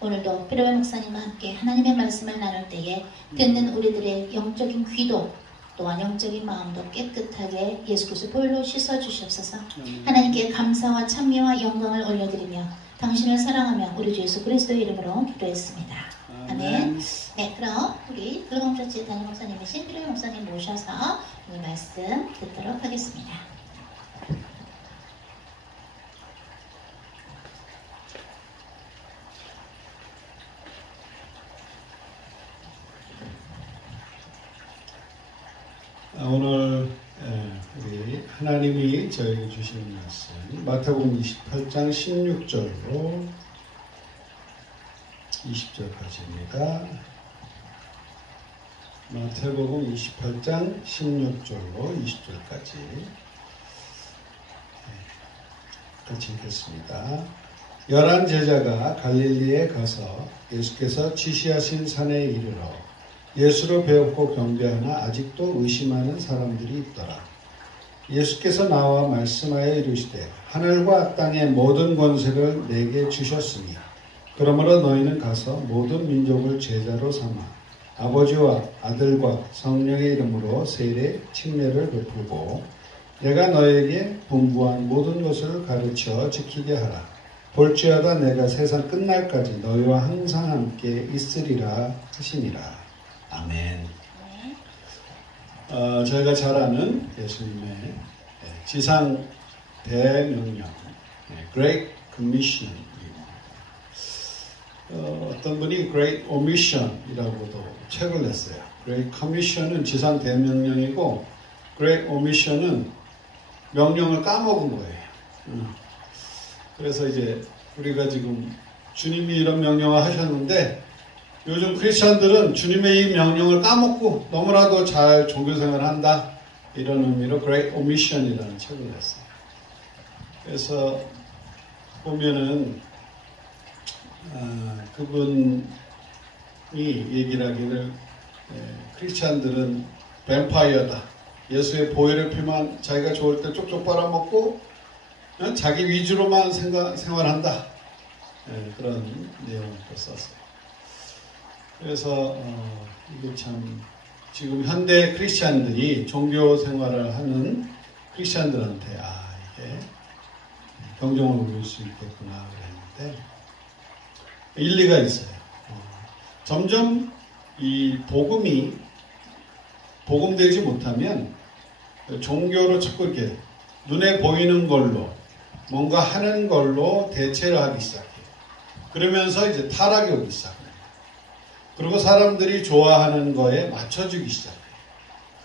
오늘도 피라베 목사님과 함께 하나님의 말씀을 나눌 때에 듣는 우리들의 영적인 귀도 또한 영적인 마음도 깨끗하게 예수 그리스도 보혈로 씻어주시옵소서. 하나님께 감사와 찬미와 영광을 올려드리며 당신을 사랑하며 우리 주 예수 그리스도의 이름으로 기도했습니다. 아멘. 네, 그럼 우리 글로벌홈처치 담임 목사님이신 피라베 목사님 모셔서 오늘 말씀 듣도록 하겠습니다. 오늘 우리 하나님이 저에게 주시는 말씀 마태복음 28장 16절로 20절까지입니다. 마태복음 28장 16절로 20절까지 같이 읽겠습니다. 11 제자가 갈릴리에 가서 예수께서 지시하신 산에 이르러 예수로 배웠고 경배하나 아직도 의심하는 사람들이 있더라. 예수께서 나와 말씀하여 이르시되 하늘과 땅의 모든 권세를 내게 주셨으니 그러므로 너희는 가서 모든 민족을 제자로 삼아 아버지와 아들과 성령의 이름으로 세례 침례를 베풀고 내가 너에게 분부한 모든 것을 가르쳐 지키게 하라. 볼지어다 내가 세상 끝날까지 너희와 항상 함께 있으리라 하시니라. 아멘. 저희가 잘 아는 예수님의 지상 대명령, Great Commission. 어떤 분이 Great Omission이라고도 책을 냈어요. Great Commission은 지상 대명령이고 Great Omission은 명령을 까먹은 거예요. 그래서 이제 우리가 지금 주님이 이런 명령을 하셨는데 요즘 크리스천들은 주님의 이 명령을 까먹고 너무나도 잘 종교생활을 한다. 이런 의미로 Great Omission이라는 책을 냈어요. 그래서 보면은 그분이 얘기를 하기를 크리스찬들은 뱀파이어다. 예수의 보혈을 피만 자기가 좋을 때 쪽쪽 빨아먹고 자기 위주로만 생활한다. 그런 내용을 썼어요. 그래서 이게 참 지금 현대 크리스찬들이 종교 생활을 하는 크리스찬들한테 이게 경종을 울릴 수 있겠구나 그랬는데 일리가 있어요. 점점 이 복음이 복음되지 못하면 종교로 자꾸 이렇게 눈에 보이는 걸로 뭔가 하는 걸로 대체를 하기 시작해요. 그러면서 이제 타락이 오기 시작해요. 그리고 사람들이 좋아하는 거에 맞춰주기 시작해요.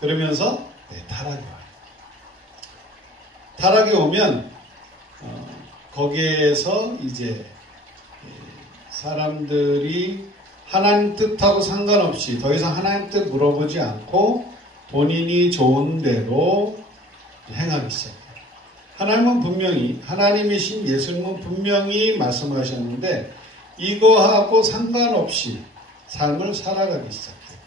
그러면서 타락이 와요. 타락이 오면 거기에서 이제 사람들이 하나님 뜻하고 상관없이 더 이상 하나님 뜻 물어보지 않고 본인이 좋은 대로 행하기 시작해요. 하나님은 분명히 하나님이신 예수님은 분명히 말씀하셨는데 이거하고 상관없이 삶을 살아가기 시작해요.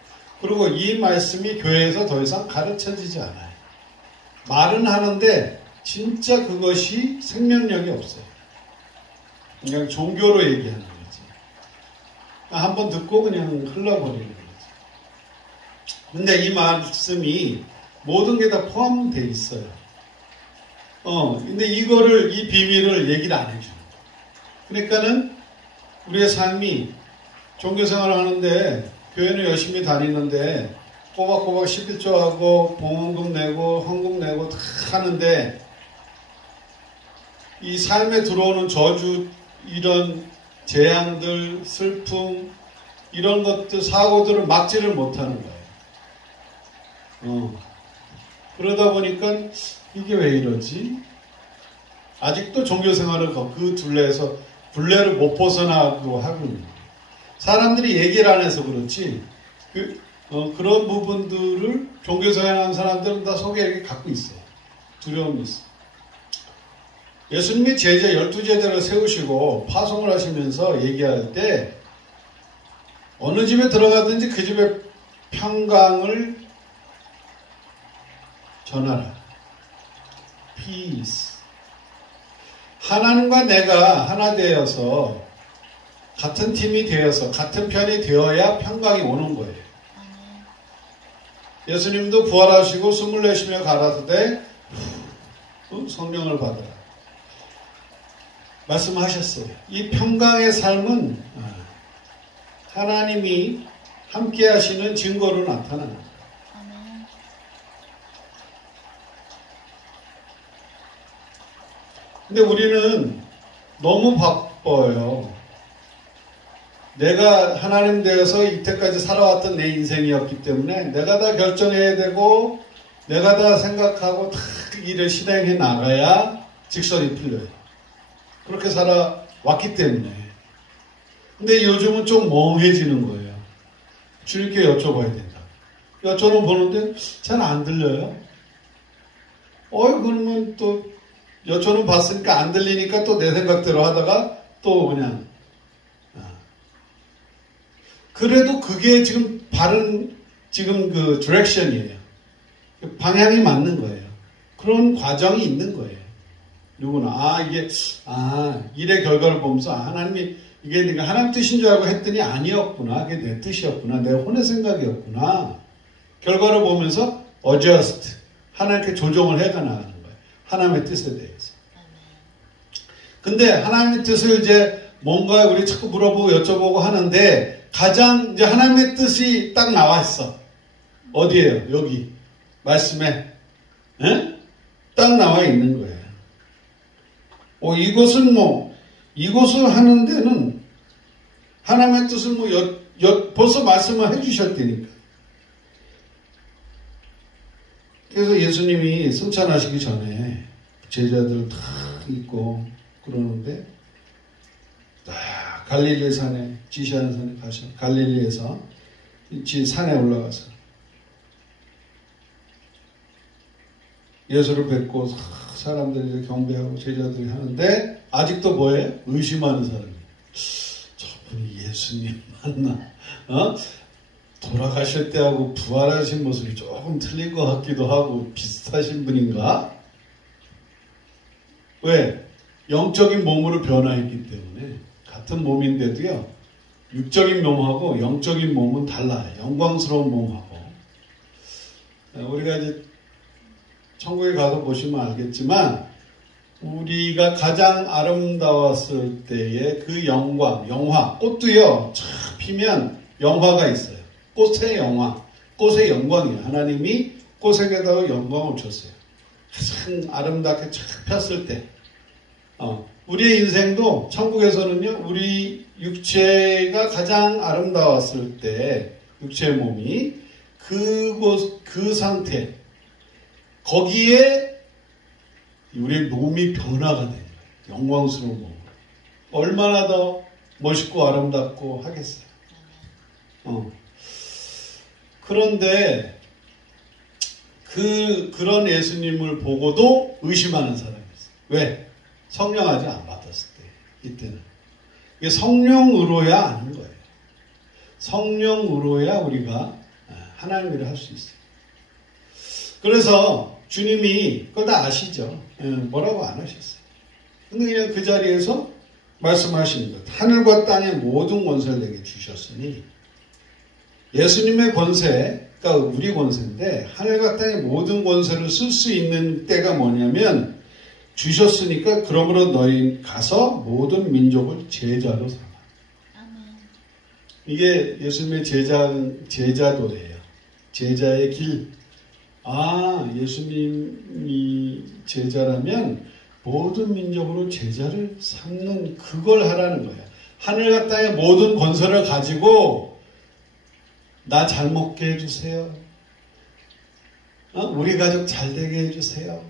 그리고 이 말씀이 교회에서 더 이상 가르쳐지지 않아요. 말은 하는데 진짜 그것이 생명력이 없어요. 그냥 종교로 얘기하는 거지. 한번 듣고 그냥 흘러버리는 거지. 근데 이 말씀이 모든 게 다 포함되어 있어요. 근데 이거를, 이 비밀을 얘기를 안 해줘요. 그러니까는 우리의 삶이 종교생활을 하는데 교회는 열심히 다니는데 꼬박꼬박 11조하고 봉헌금 내고 헌금 내고 다 하는데 이 삶에 들어오는 저주, 이런 재앙들, 슬픔, 이런 것들, 사고들을 막지를 못하는 거예요. 그러다 보니까 이게 왜 이러지? 아직도 종교생활을 그 둘레에서 굴레를 못 벗어나고 하고 있는 거예요. 사람들이 얘기를 안 해서 그렇지 그런 부분들을 종교생활하는 사람들은 다 속에 이렇게 갖고 있어요. 두려움이 있어요. 예수님이 제자 12제자를 세우시고 파송을 하시면서 얘기할 때 어느 집에 들어가든지 그 집에 평강을 전하라. Peace. 하나님과 내가 하나 되어서 같은 팀이 되어서 같은 편이 되어야 평강이 오는 거예요. 예수님도 부활하시고 숨을 내쉬며 가라사대 성령을 받으라. 말씀하셨어요. 이 평강의 삶은 하나님이 함께 하시는 증거로 나타나는 거예요. 근데 우리는 너무 바빠요. 내가 하나님 되어서 이때까지 살아왔던 내 인생이었기 때문에 내가 다 결정해야 되고 내가 다 생각하고 다 일을 실행해 나가야 직선이 풀려요. 그렇게 살아왔기 때문에. 근데 요즘은 좀 멍해지는 거예요. 주님께 여쭤봐야 된다. 여쭤는 보는데 잘 안 들려요. 그러면 또 여쭤는 봤으니까 안 들리니까 또 내 생각대로 하다가 또 그냥 그래도 그게 지금 바른 지금 그 디렉션이에요. 방향이 맞는 거예요. 그런 과정이 있는 거예요. 누구나 일의 결과를 보면서 하나님이 이게 내가 하나님 뜻인 줄 알고 했더니 아니었구나. 그게 내 뜻이었구나. 내 혼의 생각이었구나. 결과를 보면서 adjust 하나님께 조정을 해가 나가는 거예요. 하나님의 뜻에 대해서. 근데 하나님의 뜻을 이제 뭔가 우리 자꾸 물어보고 여쭤보고 하는데 가장 이제 하나님의 뜻이 딱 나와 있어. 어디에요? 여기 말씀에 딱 나와 있는 거예요. 이것을 하는 데는 하나님의 뜻을 벌써 말씀을 해주셨다니까. 그래서 예수님이 승천하시기 전에 제자들 다 있고 그러는데 갈릴리 산에 지시하는 산에 가셔. 갈릴리에서 산에 올라가서 예수를 뵙고 사람들이 경배하고 제자들이 하는데 아직도 뭐예요? 의심하는 사람이. 저분이 예수님 맞나? 돌아가실 때하고 부활하신 모습이 조금 틀린 것 같기도 하고 비슷하신 분인가? 왜? 영적인 몸으로 변화했기 때문에 같은 몸인데도요. 육적인 몸하고 영적인 몸은 달라요. 영광스러운 몸하고. 우리가 이제 천국에 가서 보시면 알겠지만 우리가 가장 아름다웠을 때의 그 영광, 영화, 꽃도요. 쫙 피면 영화가 있어요. 꽃의 영화, 꽃의 영광이에요. 하나님이 꽃에게다가 영광을 줬어요. 가장 아름답게 쫙 폈을 때 우리의 인생도 천국에서는요. 우리 육체가 가장 아름다웠을 때 육체의 몸이 그 상태 거기에 우리의 몸이 변화가 돼요. 영광스러운 몸. 얼마나 더 멋있고 아름답고 하겠어요. 그런데 그런 예수님을 보고도 의심하는 사람이 있어요. 왜? 성령 아직 안 받았을 때, 이때는. 이게 성령으로야 아는 거예요. 성령으로야 우리가 하나님 일을 할 수 있어요. 그래서 주님이 그거 다 아시죠? 뭐라고 안 하셨어요. 근데 그냥 그 자리에서 말씀하시는 것. 하늘과 땅의 모든 권세를 내게 주셨으니 예수님의 권세가 우리 권세인데 하늘과 땅의 모든 권세를 쓸 수 있는 때가 뭐냐면 주셨으니까 그러므로 너희 가서 모든 민족을 제자로 삼아. 이게 예수님의 제자도예요. 제자의 길. 예수님이 제자라면 모든 민족으로 제자를 삼는 그걸 하라는 거예요. 하늘과 땅의 모든 권세를 가지고 나 잘 먹게 해주세요. 우리 가족 잘 되게 해주세요.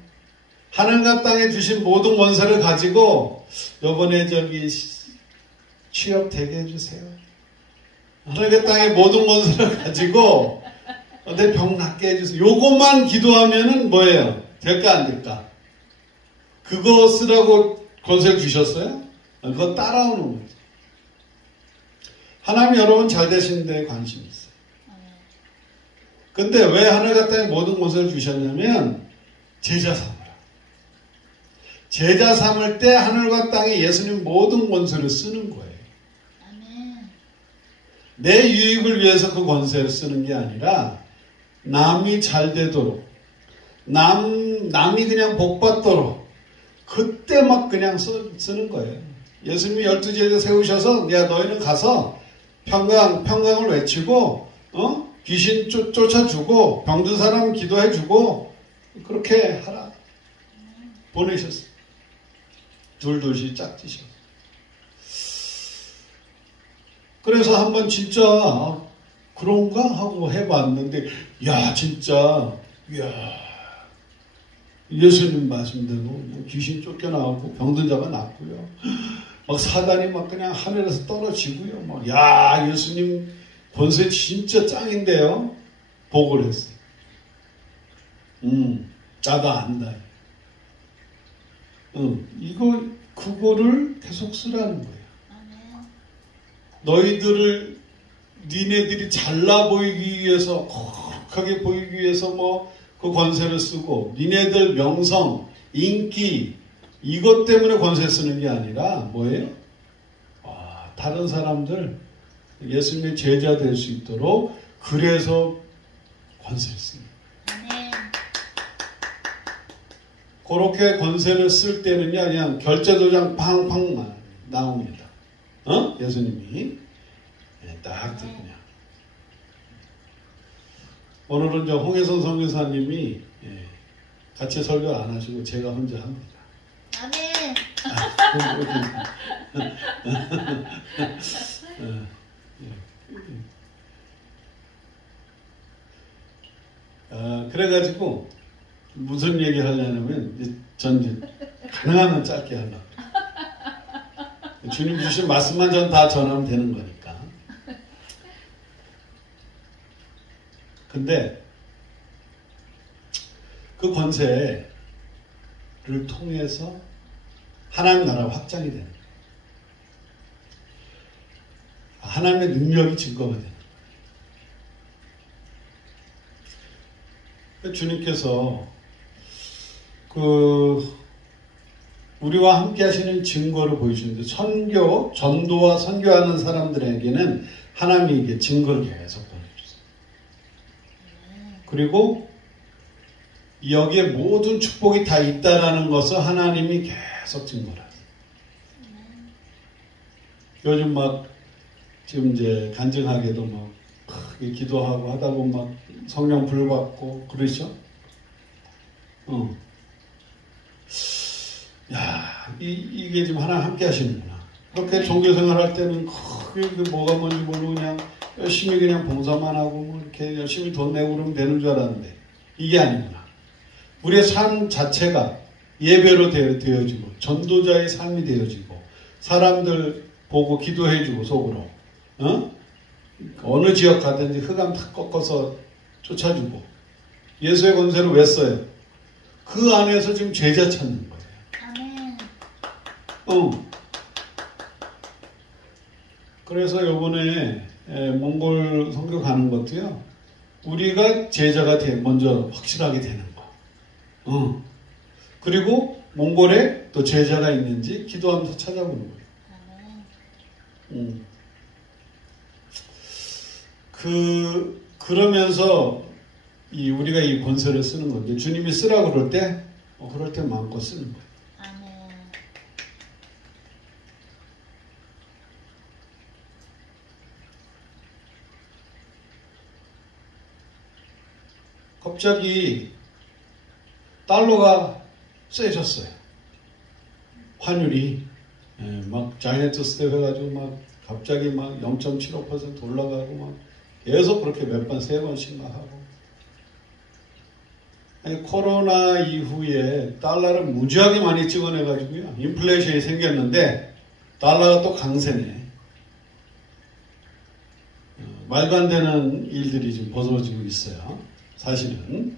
하늘과 땅에 주신 모든 권세를 가지고 요번에 취업 되게 해주세요. 하늘과 땅의 모든 권세를 가지고 내 병 낫게 해주세요. 요것만 기도하면은 뭐예요? 될까 안 될까? 그거 쓰라고 권세를 주셨어요? 그거 따라오는 거죠. 하나님 여러분 잘 되시는 데 관심이 있어요. 근데 왜 하늘과 땅에 모든 권세를 주셨냐면 제자 삼으라. 제자 삼을 때 하늘과 땅에 예수님 모든 권세를 쓰는 거예요. 내 유익을 위해서 그 권세를 쓰는 게 아니라 남이 잘 되도록 남이 그냥 복 받도록 그때 막 그냥 쓰는 거예요. 예수님이 12제자 세우셔서 야 너희는 가서 평강을 외치고 귀신 쫓아주고 병든 사람 기도해주고 그렇게 하라. 보내셨어요. 둘둘씩 짝지셔. 그래서 한번 진짜 그런가 하고 해봤는데 진짜 예수님 말씀대로 귀신 쫓겨나오고 병든 자가 낫고요. 막 사단이 막 그냥 하늘에서 떨어지고요. 예수님 권세 진짜 짱인데요. 복을 했어요. 나도 안다. 그거를 계속 쓰라는 거예요. 니네들이 잘나 보이기 위해서, 거룩하게 보이기 위해서 그 권세를 쓰고, 니네들 명성, 인기, 이것 때문에 권세 쓰는 게 아니라, 뭐예요? 다른 사람들, 예수님의 제자 될 수 있도록, 그래서 권세를 씁니다. 그렇게 권세를 쓸 때는요, 그냥 결제도장 팡팡만 나옵니다. 예수님이. 딱 그냥. 오늘은 저 홍혜선 선교사님이 같이 설교 안 하시고 제가 혼자 합니다. 아멘. 그래가지고 무슨 얘기 하려냐면 전 이제 가능하면 짧게 하려고. 주님 주신 말씀만 전 다 전하면 되는 거니까. 근데 그 권세를 통해서 하나님 나라가 확장이 되는 거예요. 하나님의 능력이 증거가 되는 거예요. 주님께서 우리와 함께 하시는 증거를 보여주는데, 전도와 선교하는 사람들에게는 하나님이 이게 증거를 계속 보내주세요. 그리고 여기에 모든 축복이 다 있다라는 것을 하나님이 계속 증거를 하세요. 요즘 지금 이제 간증하게도 크게 기도하고 하다 보면 성령 불 받고 그러죠? 이게 지금 하나님 함께 하시는구나. 그렇게 종교생활 할 때는 크게 뭐가 뭔지 모르고 그냥 열심히 그냥 봉사만 하고 이렇게 열심히 돈 내고 그러면 되는 줄 알았는데, 이게 아니구나. 우리의 삶 자체가 예배로 되어지고, 전도자의 삶이 되어지고, 사람들 보고 기도해주고, 속으로. 어느 지역 가든지 흑암 탁 꺾어서 쫓아주고, 예수의 권세를 왜 써요? 그 안에서 지금 제자 찾는 거예요. 그래서 요번에 몽골 선교 가는 것도요, 우리가 제자가 먼저 확실하게 되는 거. 그리고 몽골에 또 제자가 있는지 기도하면서 찾아보는 거예요. 그러면서 우리가 이 권세를 쓰는 건데, 주님이 쓰라 그럴 때 마음껏 쓰는 거예요. 갑자기 달러가 세졌어요. 환율이 자이언트 스텝 해가지고 갑자기 0.75% 올라가고 계속 그렇게 몇 번, 세 번씩 하고. 코로나 이후에 달러를 무지하게 많이 찍어내가지고요, 인플레이션이 생겼는데 달러가 또 강세네. 말도 안 되는 일들이 지금 벌어지고 있어요. 사실은.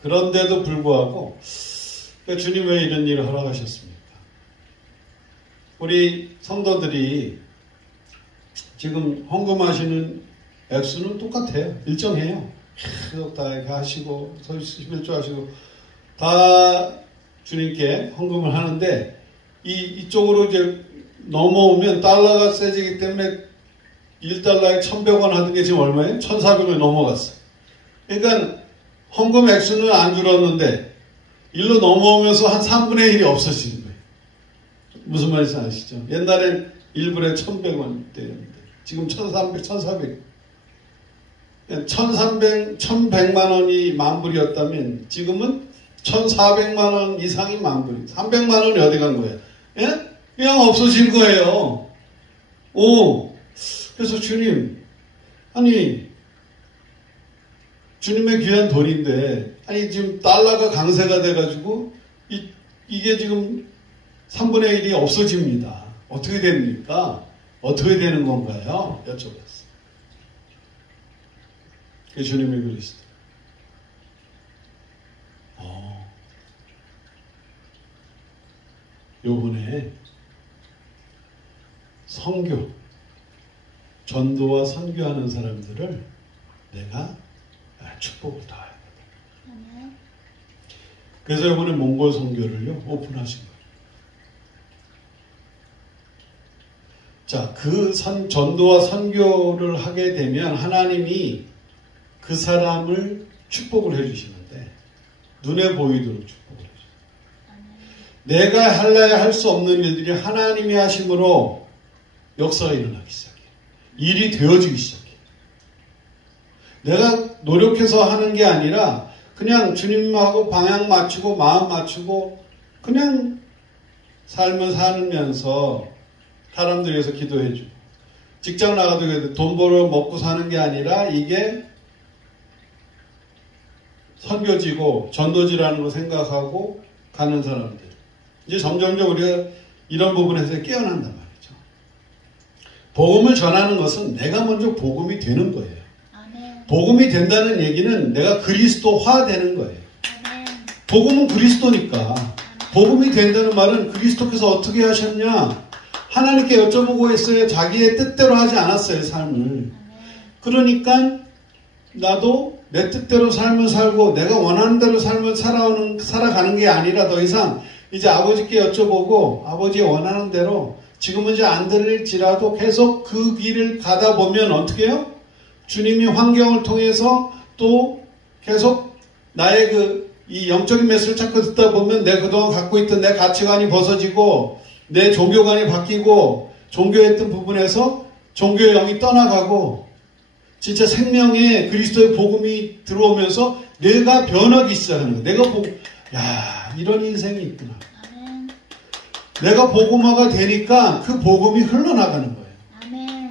그런데도 불구하고 주님 왜 이런 일을 허락하셨습니까? 우리 성도들이 지금 헌금하시는 액수는 똑같아요. 일정해요. 계속 다 이렇게 하시고 11조 하시고 다 주님께 헌금을 하는데, 이쪽으로 이제 넘어오면 달러가 세지기 때문에 1달러에 1,100원 하던 게 지금 얼마예요? 1,400원이 넘어갔어요. 그러니까 헌금 액수는 안 줄었는데 일로 넘어오면서 한 3분의 1이 없어지는 거예요. 무슨 말인지 아시죠? 옛날엔 1불에 1,100원대였는데 지금 1,300, 1,400. 1,100만 원이 만불이었다면 지금은 1,400만 원 이상이 만불이. 300만 원이 어디 간 거예요? 예? 그냥 없어진 거예요. 그래서 주님, 주님의 귀한 돈인데, 지금 달러가 강세가 돼가지고, 이게 지금 3분의 1이 없어집니다. 어떻게 됩니까? 어떻게 되는 건가요? 여쭤봤어요. 그게 주님이 그러시더라고요. 요번에 선교, 전도와 선교하는 사람들을 내가 축복을 다 하거든. 그래서 이번에 몽골 선교를요, 오픈하신 거예요. 자, 전도와 선교를 하게 되면 하나님이 그 사람을 축복을 해주시는데, 눈에 보이도록 축복을 해주세요. 내가 할래야 할 수 없는 일들이 하나님이 하심으로 역사가 일어나기 시작해요. 일이 되어지기 시작해요. 내가 노력해서 하는 게 아니라 그냥 주님하고 방향 맞추고 마음 맞추고 그냥 삶을 살면서 사람들 위해서 기도해주고 직장 나가도 돈 벌어 먹고 사는 게 아니라 이게 선교지고 전도지라는 거 생각하고 가는 사람들. 이제 점점점 우리가 이런 부분에서 깨어난단 말이죠. 복음을 전하는 것은 내가 먼저 복음이 되는 거예요. 아멘. 복음이 된다는 얘기는 내가 그리스도화 되는 거예요. 아멘. 복음은 그리스도니까. 복음이 된다는 말은 그리스도께서 어떻게 하셨냐? 하나님께 여쭤보고 했어요. 자기의 뜻대로 하지 않았어요, 삶을. 그러니까 나도 내 뜻대로 삶을 살고 내가 원하는 대로 삶을 살아가는 게 아니라 더 이상 이제 아버지께 여쭤보고 아버지의 원하는 대로 지금은 이제 안 들릴지라도 계속 그 길을 가다 보면 어떻게 해요? 주님이 환경을 통해서 또 계속 나의 이 영적인 메시지를 찾고 듣다 보면 내 그동안 갖고 있던 내 가치관이 벗어지고 내 종교관이 바뀌고 종교했던 부분에서 종교의 영이 떠나가고 진짜 생명에 그리스도의 복음이 들어오면서 내가 변하기 시작하는 거예요. 내가 보고 야 이런 인생이 있구나. 아멘. 내가 복음화가 되니까 그 복음이 흘러나가는 거예요. 아멘.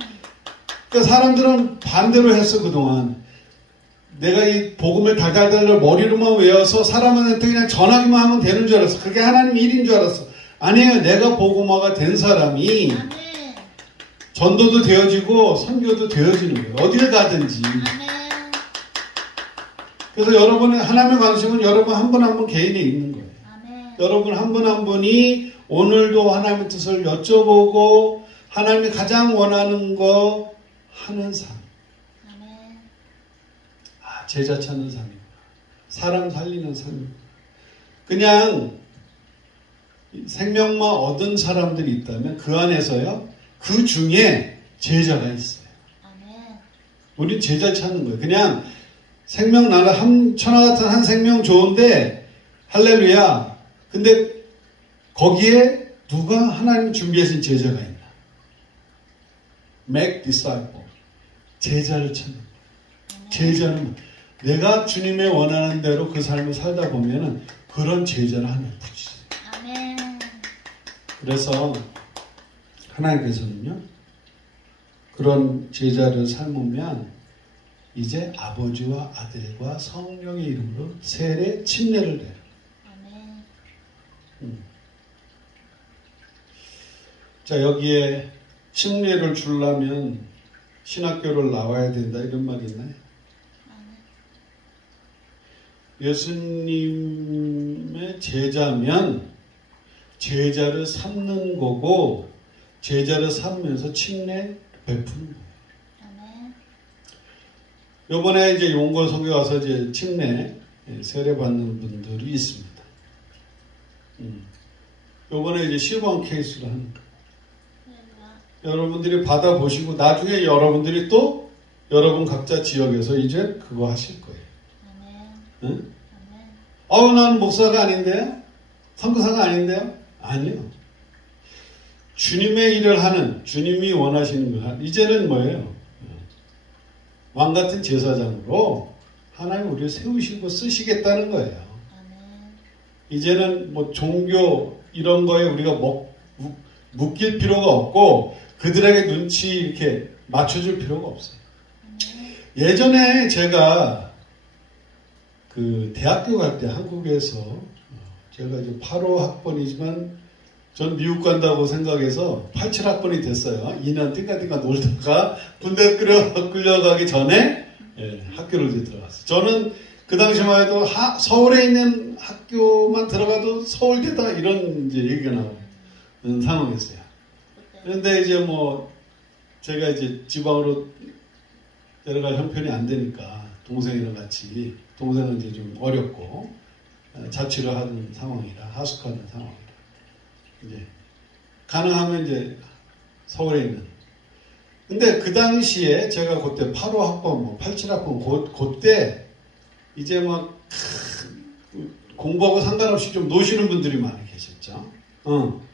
그러니까 사람들은 반대로 했어 그동안. 내가 이 복음을 달달달 머리로만 외워서 사람한테 그냥 전하기만 하면 되는 줄 알았어. 그게 하나님 일인 줄 알았어. 아니에요. 내가 복음화가 된 사람이 아멘. 전도도 되어지고 선교도 되어지는 거예요. 어딜 가든지. 아멘. 그래서 여러분의 하나님의 관심은 여러분 한 분 한 분 개인에 있는 거예요. 아멘. 여러분 한 분 한 분이 오늘도 하나님의 뜻을 여쭤보고 하나님이 가장 원하는 거 하는 삶. 아멘. 제자 찾는 삶이구나. 사람 살리는 삶이구나. 그냥 생명만 얻은 사람들이 있다면 그 안에서요. 그 중에 제자가 있어요. 아멘. 우린 제자 찾는 거예요. 그냥 생명 나는 천하 같은 한 생명 좋은데 할렐루야. 근데 거기에 누가 하나님 준비하신 제자가 있나? Make disciple. 제자를 찾는 거예요. 제자는 내가 주님의 원하는 대로 그 삶을 살다 보면은 그런 제자를 하나님 부르시죠. 아멘. 그래서 하나님께서는요, 그런 제자를 삶으면 이제 아버지와 아들과 성령의 이름으로 세례 침례를 내요. 아멘. 자, 여기에 침례를 주려면 신학교를 나와야 된다 이런 말이 있나요? 예수님의 제자면 제자를 삼는 거고 제자를 삼으면서 침례 베푸는 거예요. 아멘. 요번에 이제 용건 성교 와서 이제 침례 세례 받는 분들이 있습니다. 요번에 이제 시범 케이스를 하는 거예요. 여러분들이 받아보시고 나중에 여러분들이 또 여러분 각자 지역에서 이제 그거 하실 거예요. 응? 나는 목사가 아닌데요? 선교사가 아닌데요? 아니요. 주님의 일을 하는, 주님이 원하시는 걸 하는, 이제는 뭐예요? 왕 같은 제사장으로 하나님 우리를 세우시고 쓰시겠다는 거예요. 이제는 뭐 종교 이런 거에 우리가 묶일 필요가 없고 그들에게 눈치 이렇게 맞춰줄 필요가 없어요. 예전에 제가 그 대학교 갈 때 한국에서 제가 이제 8호 학번이지만 전 미국 간다고 생각해서 87학번이 됐어요. 2년 띵까띵까 놀다가 군대 끌려가기 전에 학교를 이제 들어갔어요. 저는 그 당시만 해도 서울에 있는 학교만 들어가도 서울대다 이런 이제 얘기가 나오는 상황이었어요. 그런데 이제 뭐 제가 이제 지방으로 내려갈 형편이 안 되니까 동생이랑 같이 동생은 이제 좀 어렵고 자취를 하는 상황이라 하숙하는 상황이라 이제 가능하면 이제 서울에 있는. 근데 그 당시에 제가 그때 8호 학번, 뭐 87학번 그때 이제 막 공부하고 상관없이 좀 노시는 분들이 많이 계세요. 계셨죠.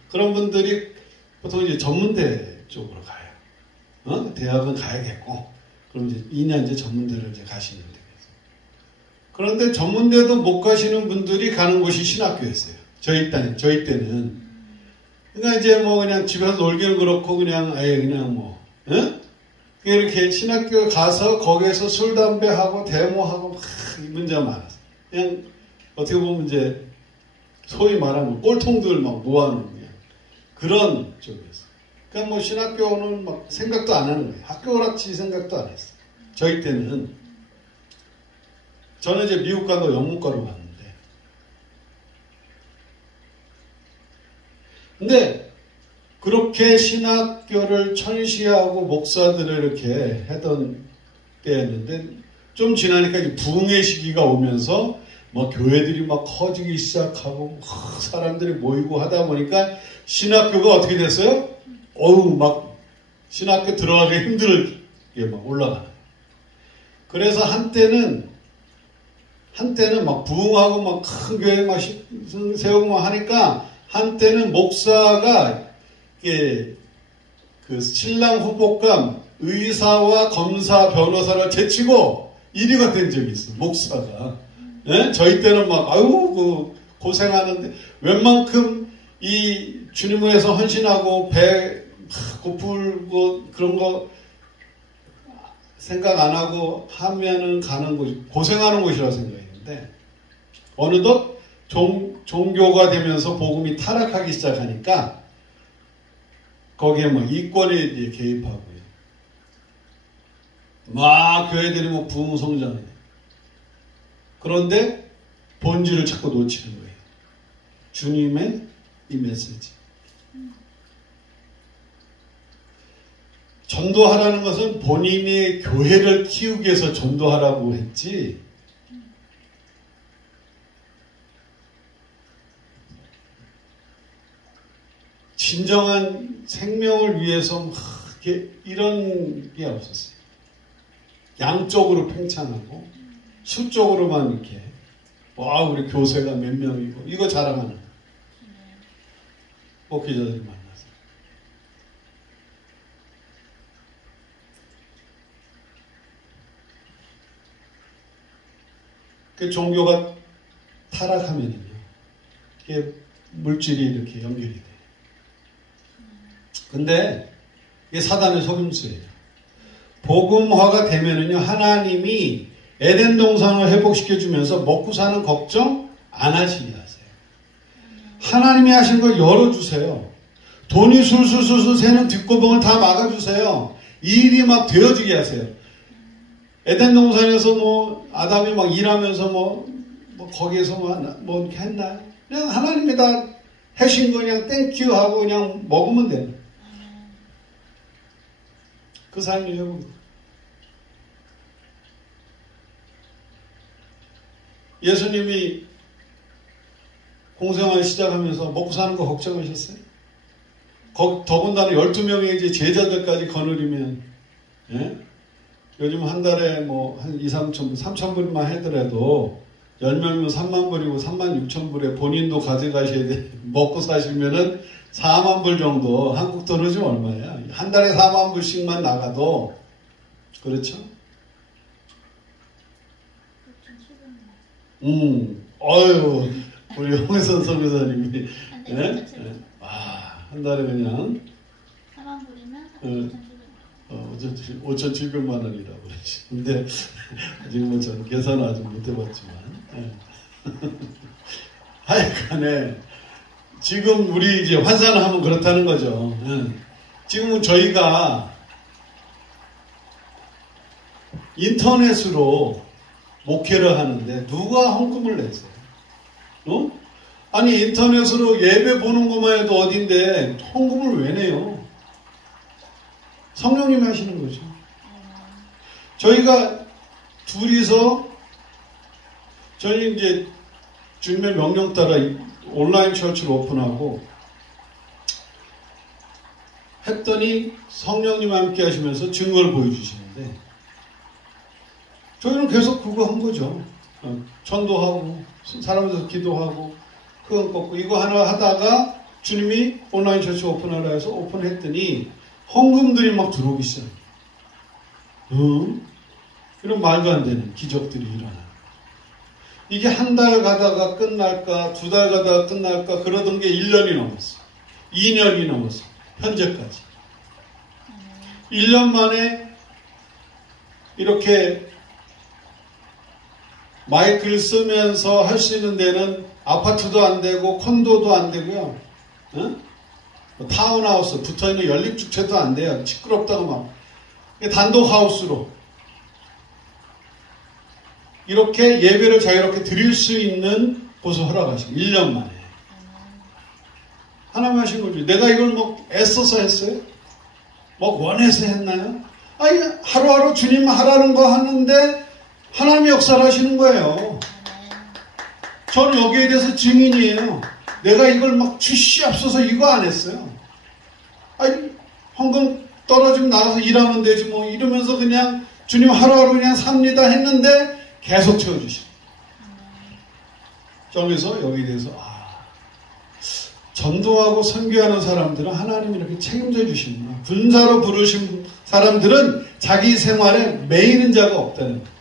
그런 분들이 보통 이제 전문대 쪽으로 가요. 대학은 가야겠고, 그럼 이제 2년 이제 전문대를 이제 가시는데. 그런데 전문대도 못 가시는 분들이 가는 곳이 신학교였어요. 저희 때는. 그러니까 이제 뭐 그냥 집에서 놀기는 그렇고 그냥 아예 그냥 뭐, 이렇게 신학교 가서 거기에서 술, 담배하고 데모하고 문제가 많았어요. 그냥 어떻게 보면 이제 소위 말하면 꼴통들 막 모아놓은 그런 쪽이었어요. 그러니까 뭐 신학교는 막 생각도 안 하는 거예요. 학교같이 생각도 안 했어요. 저희 때는. 저는 이제 미국 가도 영문과로 갔는데. 근데 그렇게 신학교를 천시하고 목사들을 이렇게 하던 때였는데 좀 지나니까 이제 부흥의 시기가 오면서 막 교회들이 막 커지기 시작하고 막 사람들이 모이고 하다 보니까 신학교가 어떻게 됐어요? 막 신학교 들어가기 힘들게 막 올라가는. 그래서 한때는 막 부흥하고 막 큰 교회 막 세우고 막 하니까 한때는 목사가 그 신랑 후보감 의사와 검사 변호사를 제치고 1위가 된 적이 있어. 목사가. 네? 저희 때는 막 고생하는데 웬만큼 이 주님을 위해서 헌신하고 배 고풀고 그런 거 생각 안 하고 하면은 가는 곳이 고생하는 곳이라고 생각했는데 어느덧 종교가 되면서 복음이 타락하기 시작하니까 거기에 뭐 이권이 개입하고요. 막 교회들이 뭐 부흥 성장해. 그런데 본질을 자꾸 놓치는 거예요. 주님의 이 메시지. 전도하라는 것은 본인이 교회를 키우기 위해서 전도하라고 했지. 진정한 생명을 위해서 이런 게 없었어요. 양쪽으로 팽창하고 수적으로만 이렇게 우리 교세가 몇 명이고 이거 자랑하는 목회자들이 만나서 그 종교가 타락하면은요 이게 물질이 이렇게 연결이 돼요. 근데 이게 사단의 속임수예요. 복음화가 되면은요 하나님이 에덴 동산을 회복시켜주면서 먹고 사는 걱정 안 하시게 하세요. 하나님이 하신 걸 열어주세요. 돈이 술술술술 새는 뒷구멍을 다 막아주세요. 이 일이 막 되어지게 하세요. 에덴 동산에서 뭐 아담이 막 일하면서 뭐 거기에서 뭐 이렇게 했나요? 그냥 하나님이 다 하신 거 그냥 땡큐 하고 그냥 먹으면 돼요. 그 삶이에요. 예수님이 공생활 시작하면서 먹고 사는 거 걱정하셨어요? 더군다나 12명의 이제 제자들까지 거느리면, 예? 요즘 한 달에 뭐 한 2, 3천, 3천 불만 하더라도 10명이면 3만 불이고 3만 6천 불에 본인도 가져가셔야 돼. 먹고 사시면은 4만 불 정도, 한국 돈으로 좀 얼마야? 한 달에 4만 불씩만 나가도, 그렇죠? 우리 홍혜선 선교사님이, 예? 한 달에 그냥, 4만 불이면 5,700만 원이라고 그러시는데, 아직 뭐 전 계산은 아직 못 해봤지만, 하여간에, 지금 우리 이제 환산을 하면 그렇다는 거죠. 지금은 저희가 인터넷으로 목회를 하는데 누가 헌금을 냈어요? 아니 인터넷으로 예배 보는 것만 해도 어딘데 헌금을 왜 내요? 성령님이 하시는 거죠. 저희가 둘이서 저희 이제 주님의 명령 따라 온라인 처치를 오픈하고 했더니 성령님 함께 하시면서 증거를 보여주시는데 저희는 계속 그거 한 거죠. 전도하고 사람들한테 기도하고 그건 꺾고 이거 하나 하다가 주님이 온라인 처치 오픈하라 해서 오픈했더니 헌금들이 막 들어오기 시작해요. 이런 말도 안 되는 기적들이 일어나요. 이게 한 달 가다가 끝날까, 2달 가다가 끝날까, 그러던 게 1년이 넘었어. 2년이 넘었어. 현재까지. 1년 만에 이렇게 마이크를 쓰면서 할 수 있는 데는 아파트도 안 되고, 콘도도 안 되고요. 타운하우스, 붙어있는 연립주택도 안 돼요. 시끄럽다고 막. 단독하우스로. 이렇게 예배를 자유롭게 드릴 수 있는 곳을 허락하시고 1년 만에 하나님 하신 거죠. 내가 이걸 뭐 애써서 했어요? 뭐 원해서 했나요? 아니 하루하루 주님 하라는 거 하는데 하나님이 역사를 하시는 거예요. 저는 여기에 대해서 증인이에요. 내가 이걸 막 주시옵소서 이거 안 했어요. 아니 헌금 떨어지면 나가서 일하면 되지 뭐 이러면서 그냥 주님 하루하루 그냥 삽니다 했는데 계속 채워주시고. 그래서 여기에 대해서 전도하고 선교하는 사람들은 하나님이 이렇게 책임져 주시는구나. 분사로 부르신 사람들은 자기 생활에 매이는 자가 없다는 거예요.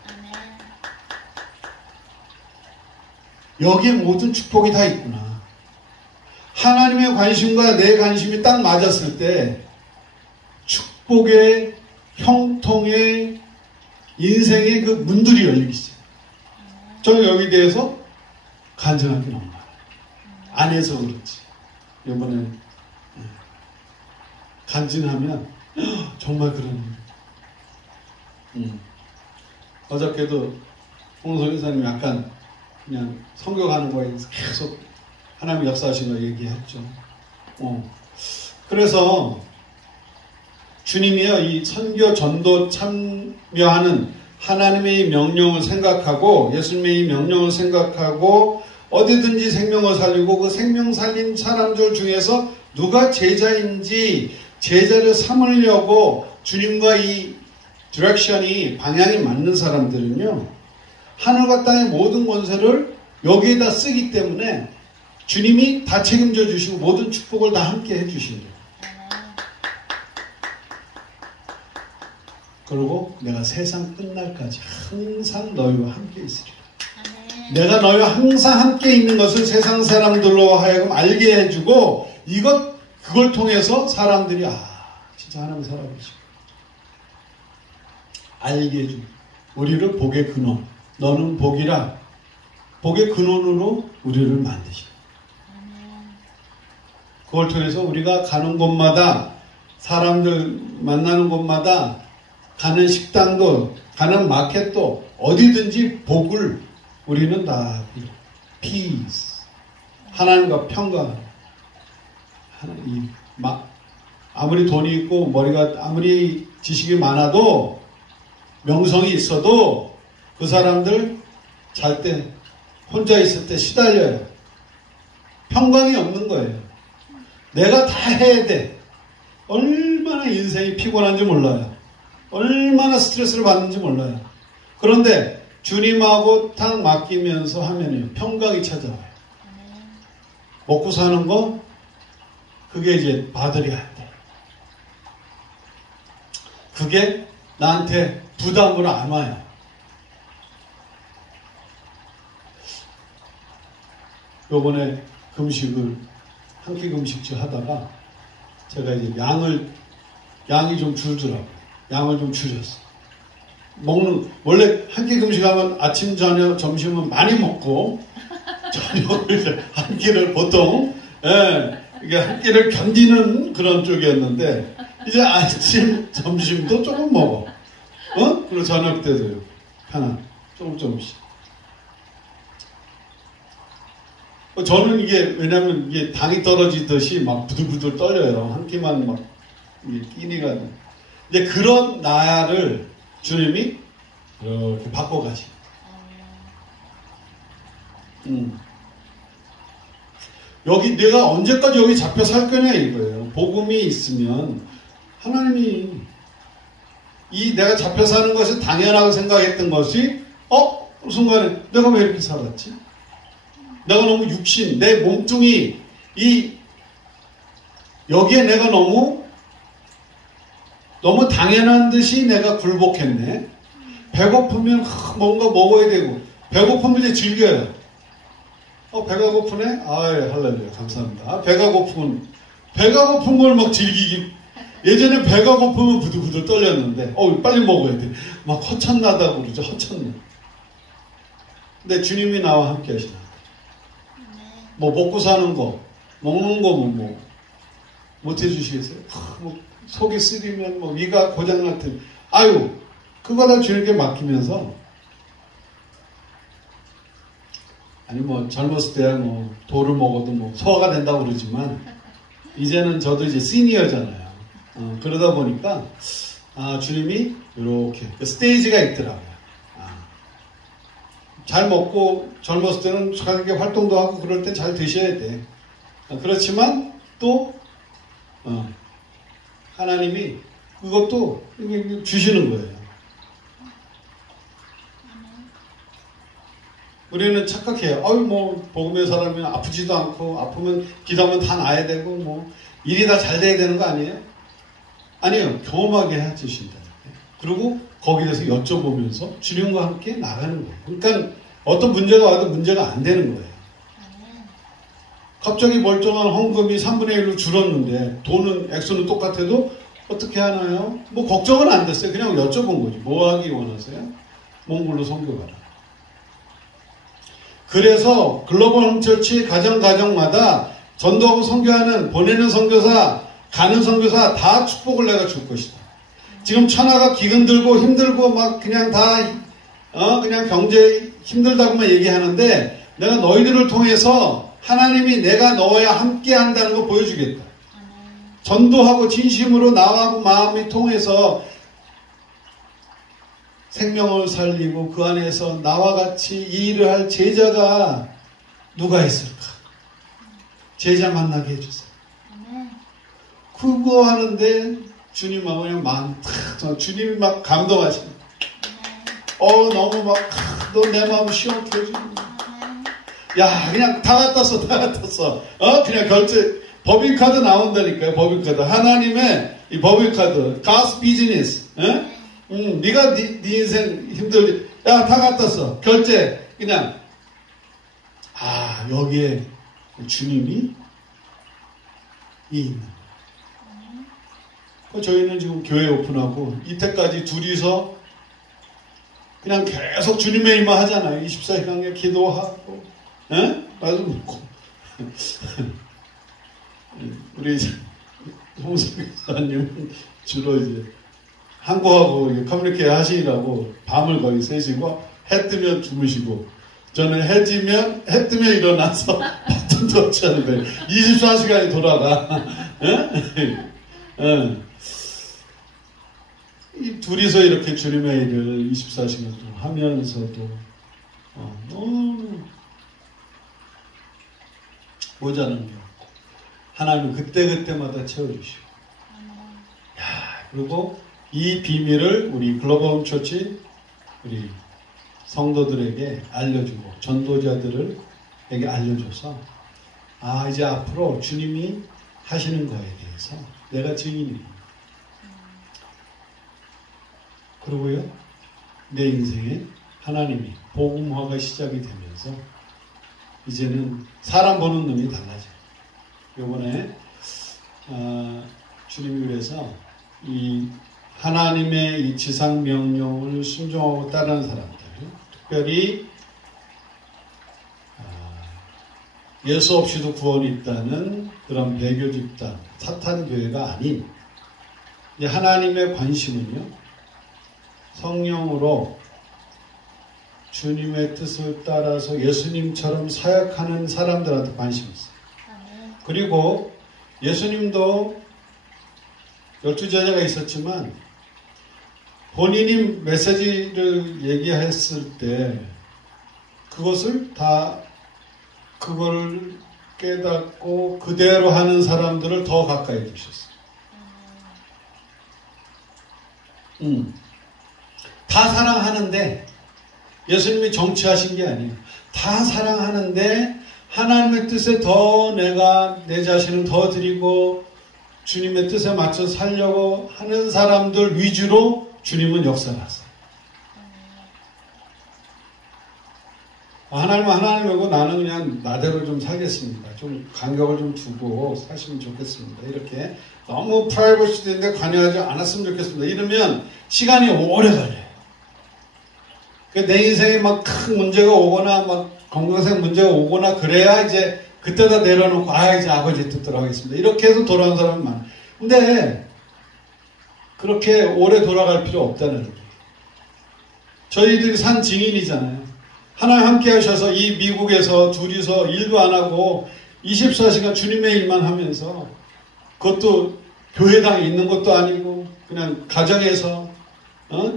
여기에 모든 축복이 다 있구나. 하나님의 관심과 내 관심이 딱 맞았을 때 축복의 형통의 인생의 그 문들이 열리기 시작해요. 저는 여기에 대해서 간증하기 너무 많아요. 안 해서 그렇지. 이번에 간증하면 정말 그러네. 어저께도 홍성 회사님 약간 그냥 성경하는 거에 계속 하나님 역사하신 거 얘기했죠. 그래서 주님이요 이 선교 전도 참여하는 하나님의 명령을 생각하고 예수님의 명령을 생각하고 어디든지 생명을 살리고 그 생명 살린 사람들 중에서 누가 제자인지 제자를 삼으려고 주님과 이 디렉션이 방향이 맞는 사람들은요 하늘과 땅의 모든 권세를 여기에다 쓰기 때문에 주님이 다 책임져 주시고 모든 축복을 다 함께 해 주신대요. 그리고 내가 세상 끝날까지 항상 너희와 함께 있으리라. 내가 너희와 항상 함께 있는 것을 세상 사람들로 하여금 알게 해주고 그걸 통해서 사람들이 진짜 하나님 살아계시고 알게 해주고 우리를 복의 근원 너는 복이라 복의 근원으로 우리를 만드시고 그걸 통해서 우리가 가는 곳마다 사람들 만나는 곳마다 가는 식당도 가는 마켓도 어디든지 복을 우리는 다 peace 하나님과 평강 아무리 돈이 있고 머리가 아무리 지식이 많아도 명성이 있어도 그 사람들 잘 때 혼자 있을 때 시달려요. 평강이 없는 거예요. 내가 다 해야 돼. 얼마나 인생이 피곤한지 몰라요. 얼마나 스트레스를 받는지 몰라요. 그런데 주님하고 딱 맡기면서 하면요 평강이 찾아와요. 먹고 사는 거 그게 이제 받으려야 돼. 그게 나한테 부담으로 안 와요. 요번에 금식을 한 끼 금식주 하다가 제가 이제 양이 좀 줄더라고요. 양을 좀 줄였어. 원래 한 끼 금식하면 아침, 저녁, 점심은 많이 먹고, 저녁을 이제 한 끼를 보통, 이게 한 끼를 견디는 그런 쪽이었는데, 이제 아침, 점심도 조금 먹어. 그리고 저녁 때도요. 조금씩. 저는 왜냐면 이게 당이 떨어지듯이 막 부들부들 떨려요. 한 끼만 막, 끼니가. 이제 그런 나를 주님이 이렇게 바꿔가시. 여기 내가 언제까지 여기 잡혀 살 거냐 이거예요. 복음이 있으면 하나님이 내가 잡혀 사는 것이 당연하고 생각했던 것이 순간에 내가 왜 이렇게 살았지? 내가 너무 육신, 내 몸뚱이, 여기에 내가 너무 당연한 듯이 내가 굴복했네. 배고프면 뭔가 먹어야 되고, 배고프면 이제 즐겨요. 배가 고프네? 할렐루야, 감사합니다. 배가 고픈 걸 막 즐기기. 예전에 배가 고프면 부들부들 떨렸는데, 빨리 먹어야 돼. 막 허천나다고 그러죠, 허천나. 근데 주님이 나와 함께 하시나. 뭐 먹고 사는 거, 먹는 거 뭐 못 해주시겠어요? 속이 쓰리면 위가 고장날 때, 그거 다 주님께 맡기면서, 아니 젊었을 때야 돌을 먹어도 소화가 된다고 그러지만, 이제는 저도 이제 시니어잖아요. 그러다 보니까, 주님이 이렇게 스테이지가 있더라고요. 잘 먹고 젊었을 때는 자기 활동도 하고 그럴 때 잘 드셔야 돼. 그렇지만 또 하나님이 그것도 주시는 거예요. 우리는 착각해요. 복음의 사람이 아프지도 않고 아프면 기도하면 다 나아야 되고 일이 다 잘 돼야 되는 거 아니에요? 아니에요. 경험하게 해주신다. 그리고 거기에 대해서 여쭤보면서 주님과 함께 나가는 거예요. 그러니까 어떤 문제가 와도 문제가 안 되는 거예요. 갑자기 멀쩡한 헌금이 3분의 1로 줄었는데 돈은 액수는 똑같아도 어떻게 하나요? 걱정은 안 됐어요. 그냥 여쭤본 거지. 뭐 하기 원하세요? 몽골로 선교가라. 그래서 글로벌 홈처치 가정마다 전도하고 선교하는 보내는 선교사, 가는 선교사 다 축복을 내가 줄 것이다. 지금 천하가 기근들고 힘들고 그냥 다 그냥 경제 힘들다고만 얘기하는데 내가 너희들을 통해서 하나님이 내가 너와 함께 한다는 거 보여주겠다. 전도하고 진심으로 나와 마음이 통해서 생명을 살리고 그 안에서 나와 같이 이 일을 할 제자가 누가 있을까? 제자 만나게 해주세요. 그거 하는데 주님하고 그냥 마음 주님이 막 감동하시네. 너무 너 내 마음 시원케 해주는 거야. 야, 그냥 다 갖다 써. 그냥 결제, 법인카드 나온다니까요, 법인카드. 하나님의 이 법인카드. God's business. 네가 네 인생 힘들지. 야, 다 갖다 써. 결제. 그냥. 여기에 주님이 있는 거예요. 저희는 지금 교회 오픈하고, 이때까지 둘이서 그냥 계속 주님의 일만 하잖아요. 24시간 기도하고, 말도 묻고. 우리 홍석 교사님은 주로 이제 한국하고 커뮤니케이션 하시느라고 밤을 거의 새시고, 해 뜨면 주무시고, 저는 해 뜨면 일어나서 밥도 없지 않은 거예요. 24시간이 돌아가. 이 둘이서 이렇게 주님의 일을 24시간 동안 하면서도 너무 모자란 게 없고 하나님은 그때그때마다 채워주시고 그리고 이 비밀을 우리 글로벌 홈처치 우리 성도들에게 알려주고 전도자들에게 알려줘서 이제 앞으로 주님이 하시는 거에 대해서 내가 증인입니다. 그리고요, 내 인생에 하나님이 복음화가 시작이 되면서 이제는 사람 보는 눈이 달라져요. 요번에 주님이 그래서 이 하나님의 이 지상 명령을 순종하고 따르는 사람들, 특별히 예수 없이도 구원이 있다는 그런 배교 집단, 사탄 교회가 아닌 이제 하나님의 관심은요, 성령으로 주님의 뜻을 따라서 예수님처럼 사역하는 사람들한테 관심이 있어요. 그리고 예수님도 12제자가 있었지만 본인이 메시지를 얘기했을 때 그것을 다 그걸 깨닫고 그대로 하는 사람들을 더 가까이 두셨어요. 다 사랑하는데 예수님이 정치하신 게 아니에요. 다 사랑하는데 하나님의 뜻에 더 내가 내 자신을 더 드리고 주님의 뜻에 맞춰 살려고 하는 사람들 위주로 주님은 역사하세요. 하나님은 하나님이고 나는 그냥 나대로 좀 살겠습니다. 좀 간격을 좀 두고 사시면 좋겠습니다. 이렇게 너무 프라이버시도 있는데 관여하지 않았으면 좋겠습니다. 이러면 시간이 오래 걸려요. 내 인생에 막 큰 문제가 오거나 막 건강상 문제가 오거나 그래야 이제 그때다 내려놓고 이제 아버지 뜻대로 하겠습니다. 이렇게 해서 돌아온 사람은 많아요. 근데 그렇게 오래 돌아갈 필요 없다는 거예요. 저희들이 산 증인이잖아요. 하나님 함께 하셔서 이 미국에서 둘이서 일도 안 하고 24시간 주님의 일만 하면서 그것도 교회당에 있는 것도 아니고 그냥 가정에서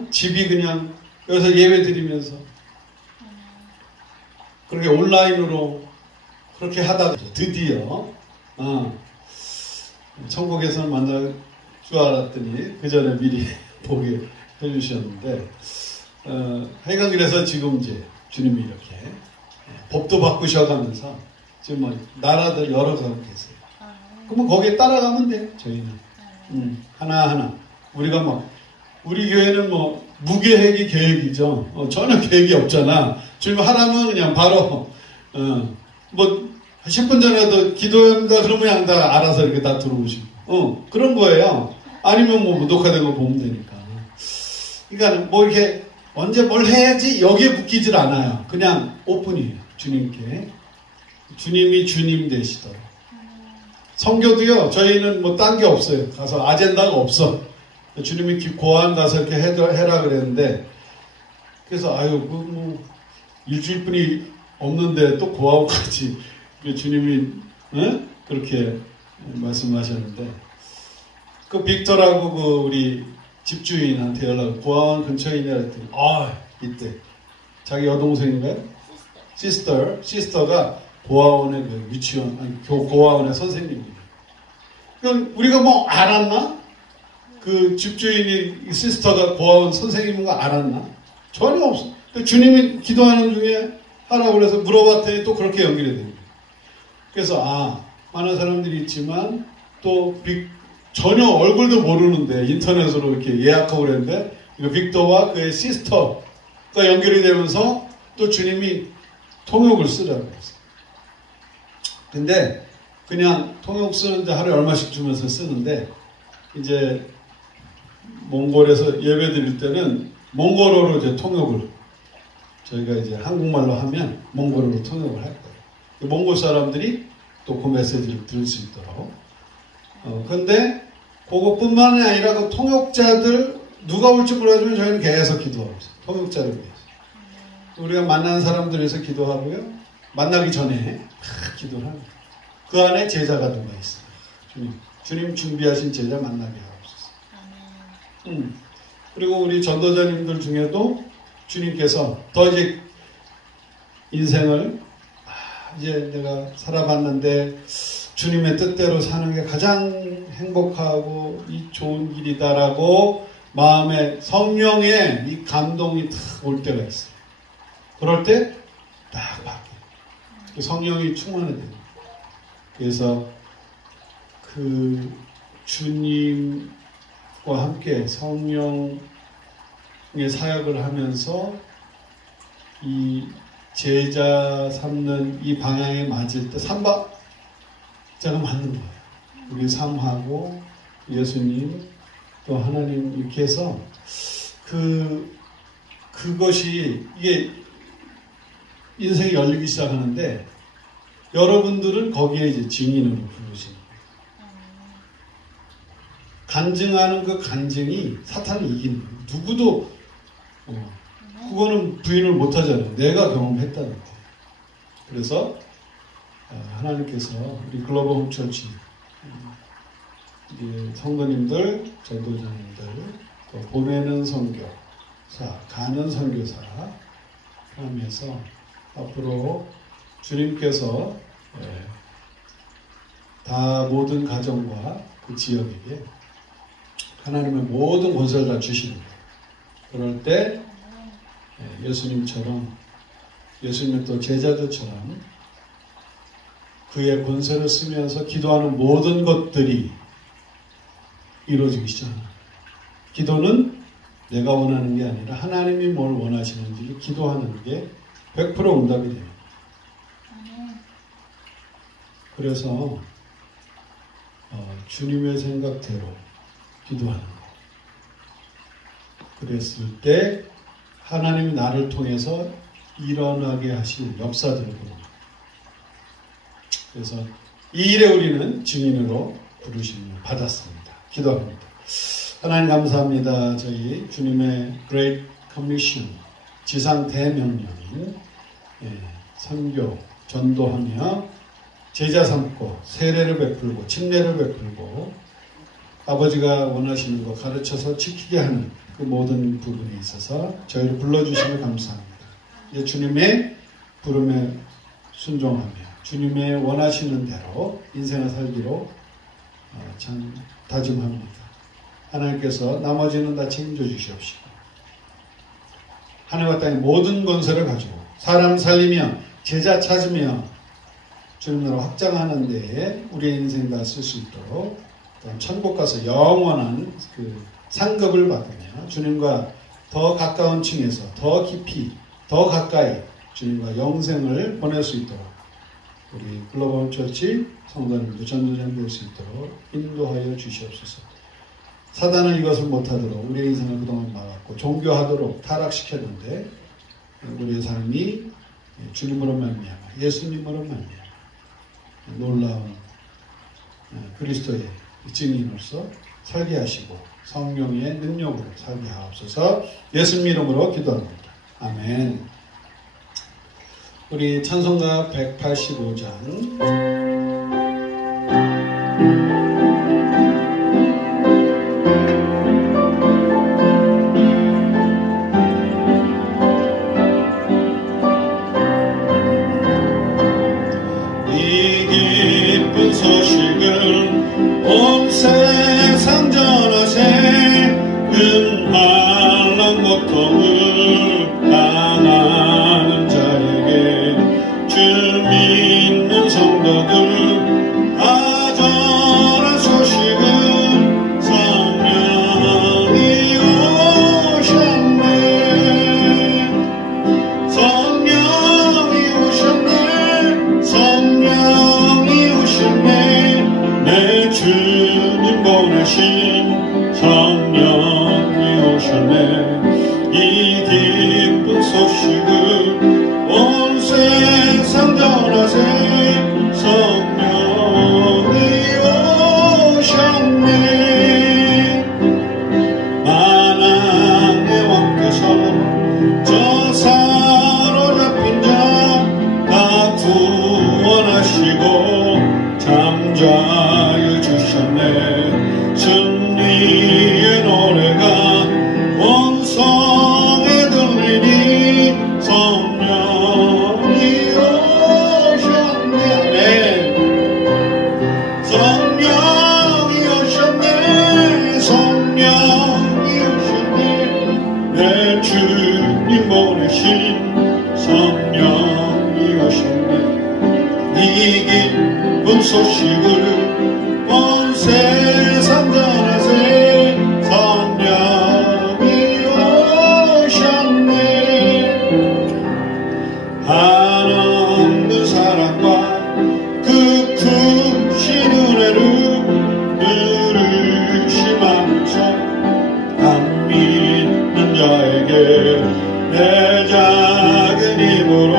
집이 그냥 여기서 예배 드리면서 그렇게 온라인으로 그렇게 하다가 드디어 천국에서 만날 줄 알았더니 그 전에 미리 보게 해주셨는데 하여간 그래서 지금 이제 주님이 이렇게 법도 바꾸셔가면서 지금 뭐 나라들 여러 가고 계세요. 그러면 거기에 따라가면 돼요. 저희는 하나하나 우리가 막 우리 교회는 뭐 무계획이 계획이죠. 전혀 계획이 없잖아. 주님 하라면 그냥 바로 뭐 10분 전에도 기도합니다. 그러면 그냥 다 알아서 이렇게 다 들어오시고 그런 거예요. 아니면 뭐 녹화된 거 보면 되니까. 그러니까 뭐 이렇게 언제 뭘 해야지 여기에 묶이질 않아요. 그냥 오픈이에요. 주님께. 주님이 주님 되시도록. 성교도요. 저희는 뭐 딴 게 없어요. 가서 아젠다가 없어. 주님이 고안 가서 이렇게 해라 그랬는데 그래서 뭐 일주일뿐이 없는데 또 고아원까지 주님이 그렇게 말씀하셨는데 그 빅터라고 그 우리 집주인한테 연락을 고아원 근처에 있냐 했더니 이때 자기 여동생인가요? 시스터가 고아원의 그 유치원 고아원의 선생님이에요. 그럼 우리가 뭐 알았나? 그 집주인이 시스터가 고아원 선생님인 거 알았나? 전혀 없어. 주님이 기도하는 중에 하라고 그래서 물어봤더니 또 그렇게 연결이 됩니다. 그래서 많은 사람들이 있지만 또 전혀 얼굴도 모르는데 인터넷으로 이렇게 예약하고 그랬는데 빅터와 그의 시스터가 연결이 되면서 또 주님이 통역을 쓰라고 했어요. 근데 그냥 통역 쓰는데 하루에 얼마씩 주면서 쓰는데 이제 몽골에서 예배 드릴 때는 몽골어로 이제 통역을 저희가 이제 한국말로 하면 몽골어로 통역을 할 거예요. 몽골 사람들이 또 그 메시지를 들을 수 있도록. 근데 그것뿐만이 아니라 그 통역자들 누가 올지 몰라주면 저희는 계속 기도하고 있어요. 통역자를 위해서. 우리가 만난 사람들 위해서 기도하고요. 만나기 전에 기도를 합니다. 그 안에 제자가 누가 있어요. 주님 준비하신 제자 만나게 하옵소서. 그리고 우리 전도자님들 중에도 주님께서 더 이제 인생을 이제 내가 살아봤는데 주님의 뜻대로 사는 게 가장 행복하고 이 좋은 길이다라고 마음에 성령의 이 감동이 탁 올 때가 있어요. 그럴 때 딱 바뀌어요. 성령이 충만해야 됩니다. 그래서 그 주님과 함께 성령의 사역을 하면서 이 제자 삼는 이 방향에 맞을 때 삼박자가 맞는 거예요. 우리 삶하고 예수님 또 하나님 이렇게 해서 그것이 이게 인생이 열리기 시작하는데 여러분들은 거기에 이제 증인으로 부르시는 거예요. 간증하는 그 간증이 사탄을 이기는 거예요. 누구도 그거는 부인을 못하잖아요. 내가 경험했다는 거예요. 그래서 하나님께서 우리 글로벌 홈처치 성도님들, 전도자님들 또 보내는 선교사, 가는 선교사 하면서 앞으로 주님께서 다 모든 가정과 그 지역에게 하나님의 모든 권세를 다 주시는 거예요. 그럴 때 예수님처럼 예수님의 또 제자들처럼 그의 권세를 쓰면서 기도하는 모든 것들이 이루어지기 시작합니다. 기도는 내가 원하는 게 아니라 하나님이 뭘 원하시는지를 기도하는 게 100% 응답이 됩니다. 그래서 주님의 생각대로 기도하는 거. 그랬을 때 하나님이 나를 통해서 일어나게 하실 역사들을 보는 거예요. 그래서 이 일에 우리는 증인으로 부르심을 받았습니다. 기도합니다. 하나님 감사합니다. 저희 주님의 Great Commission, 지상 대명령인 선교, 전도하며 제자 삼고 세례를 베풀고 침례를 베풀고 아버지가 원하시는 거 가르쳐서 지키게 하는 그 모든 부분에 있어서 저희를 불러주시면 감사합니다. 이제 주님의 부름에 순종하며 주님의 원하시는 대로 인생을 살기로 참 다짐합니다. 하나님께서 나머지는 다 책임져 주시옵시고 하늘과 땅의 모든 권세를 가지고 사람 살리며 제자 찾으며 주님 나라 확장하는 데에 우리의 인생 다 쓸 수 있도록 천국 가서 영원한 그 상급을 받으며 주님과 더 가까운 층에서 더 깊이 더 가까이 주님과 영생을 보낼 수 있도록 우리 글로벌 처치 성도님도 전도자님 될 수 있도록 인도하여 주시옵소서. 사단은 이것을 못하도록 우리의 인생을 그동안 막았고 종교하도록 타락시켰는데 우리의 삶이 주님으로 말미암아 예수님으로 말미암아 놀라운 그리스도의 증인으로서 살게 하시고 성령의 능력으로 살게 하옵소서. 예수님 이름으로 기도합니다. 아멘. 우리 찬송가 185장 온 세상 전하세 음한란 고통을 당하는 자에게 주 믿는 성도들 다 전한 소식은 성령이 오셨네 성령이 오셨네 성령이 오셨네 내 주님 보내신 성령이 오셨네 이 기쁜 소식을 온 세상 전하세 성령이 오셨네 만왕의 왕께서 저 사로잡힌 자 다 구원하시고 잠자여 주셨네 승리의 노래가 온 성에 들리니 성령이 오셨네 성령이 오셨네 성령이 오셨네 내 주님 보내신 성령이 오셨네 이 기쁜 소식을 온 세상 전하세 성령이 오셨네 한없는 사랑과 그 크신 은혜를 누르심하면서 안 믿는 자에게 내 작은 힘으로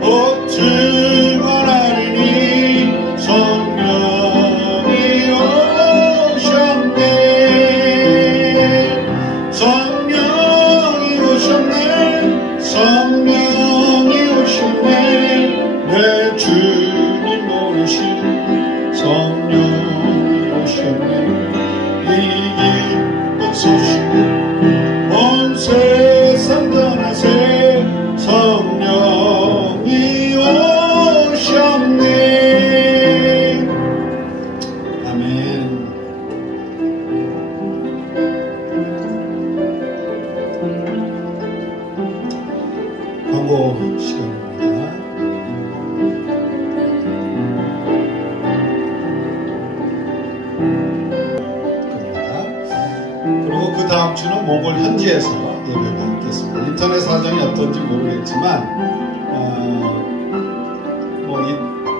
곧 증언하리니 성령이 오셨네 성령이 오셨네 성령이 오셨네 내 주님 모르신 성령이 오셨네 이 기쁜 소식 온 세상 전하세 성령이 오셨네. 아멘. 광고 시간입니다. 그리고 그 다음 주는 몽골 현지에서 예배가 있겠습니다. 인터넷 사정이 어떤지 모르겠지만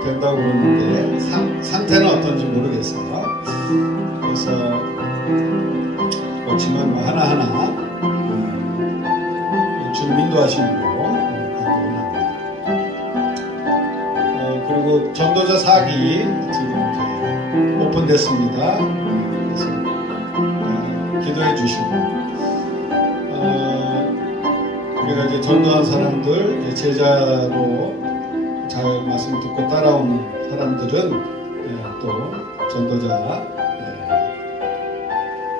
된다고 그러는데 상태는 어떤지 모르겠어요. 그래서 그렇지만 뭐 하나하나 주님 인도하시는 거 간구합니다. 그리고 전도자 4기 지금 이제 오픈됐습니다. 그래서 기도해 주시고 우리가 이제 전도한 사람들 이제 제자로 잘 말씀 듣고 따라오는 사람들은 또 전도자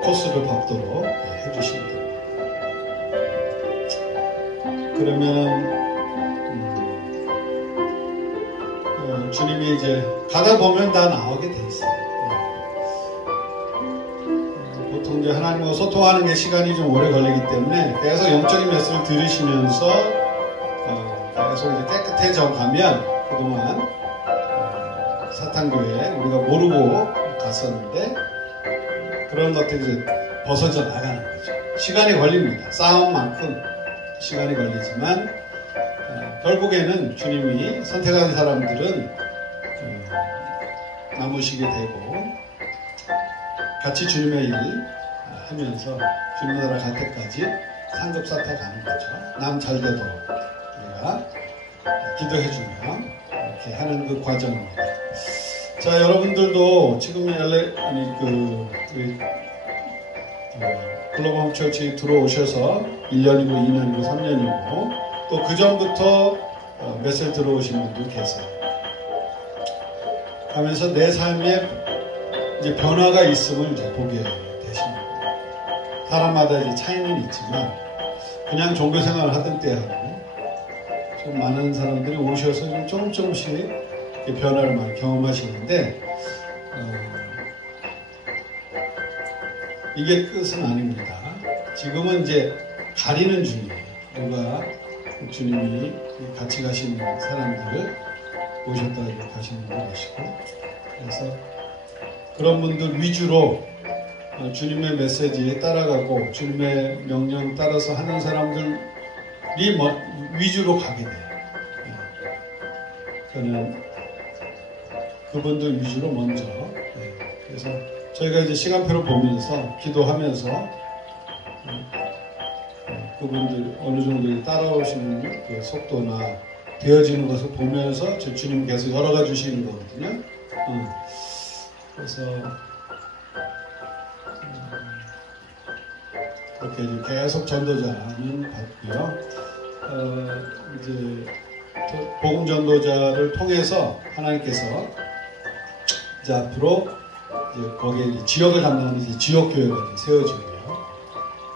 코스를 밟도록 해주시면 됩니다. 그러면 주님이 이제 가다 보면 다 나오게 돼 있어요. 보통 이제 하나님과 소통하는 게 시간이 좀 오래 걸리기 때문에 계속 영적인 메시지를 들으시면서 계속 이제 깨끗해져 가면 그동안 사탄교회에 우리가 모르고 갔었는데 그런 것들이 이제 벗어져 나가는 거죠. 시간이 걸립니다. 싸움만큼 시간이 걸리지만 결국에는 주님이 선택한 사람들은 남으시게 되고 같이 주님의 일 하면서 주님 나라 갈 때까지 상급사태 가는 거죠. 남 잘 되도록 우리가 기도해주며 이렇게 하는 그 과정입니다. 자, 여러분들도 지금 글로벌 홈처치 들어오셔서 1년이고 2년이고 3년이고 또 그 전부터 메시지 들어오신 분도 계세요. 하면서 내 삶에 이제 변화가 있음을 이제 보게 되십니다. 사람마다 이제 차이는 있지만 그냥 종교 생활을 하던 때하고 좀 많은 사람들이 오셔서 좀 조금씩 변화를 많이 경험하시는데 이게 끝은 아닙니다. 지금은 이제 가리는 중이에요. 누가 주님이 같이 가시는 사람들을 오셨다고 가시는 분도 계시고 그래서 그런 분들 위주로 주님의 메시지에 따라가고 주님의 명령 따라서 하는 사람들이 위주로 가게 돼요. 저는 그분들 위주로 먼저 그래서 저희가 이제 시간표를 보면서 기도하면서 그분들 어느 정도 따라오시는 그 속도나 되어지는 것을 보면서 저 주님 계속 열어가 주시는 거거든요. 그래서 그렇게 계속 전도자는 받고요. 이제 복음 전도자를 통해서 하나님께서 이제 앞으로 이제 거기에 이제 지역을 담당하는 이제 지역교회가 세워지고요.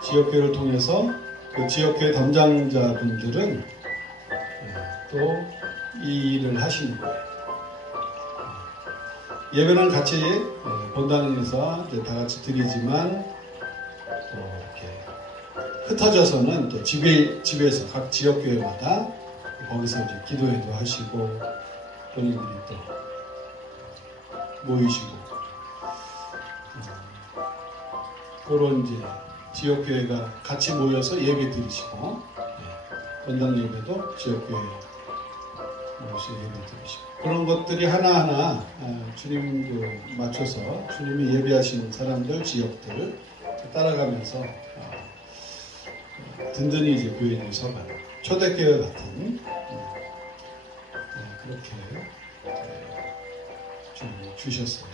지역교회를 통해서 그 지역교회 담당자분들은 또 이 일을 하시는 거예요. 예배는 같이 본당에서 이제 다 같이 드리지만 또 이렇게 흩어져서는 또 집에서 각 지역교회마다 거기서 이제 기도회도 하시고 본인들이 또 모이시고 그런 이제 지역교회가 같이 모여서 예배 드리시고 본당 예배도 지역교회 모여서 예배 드리시고 그런 것들이 하나하나 주님 맞춰서 주님이 예배하시는 사람들 지역들 따라가면서 든든히 이제 교회들이 서가는 초대교회 같은 그렇게 주님이 주셨어요.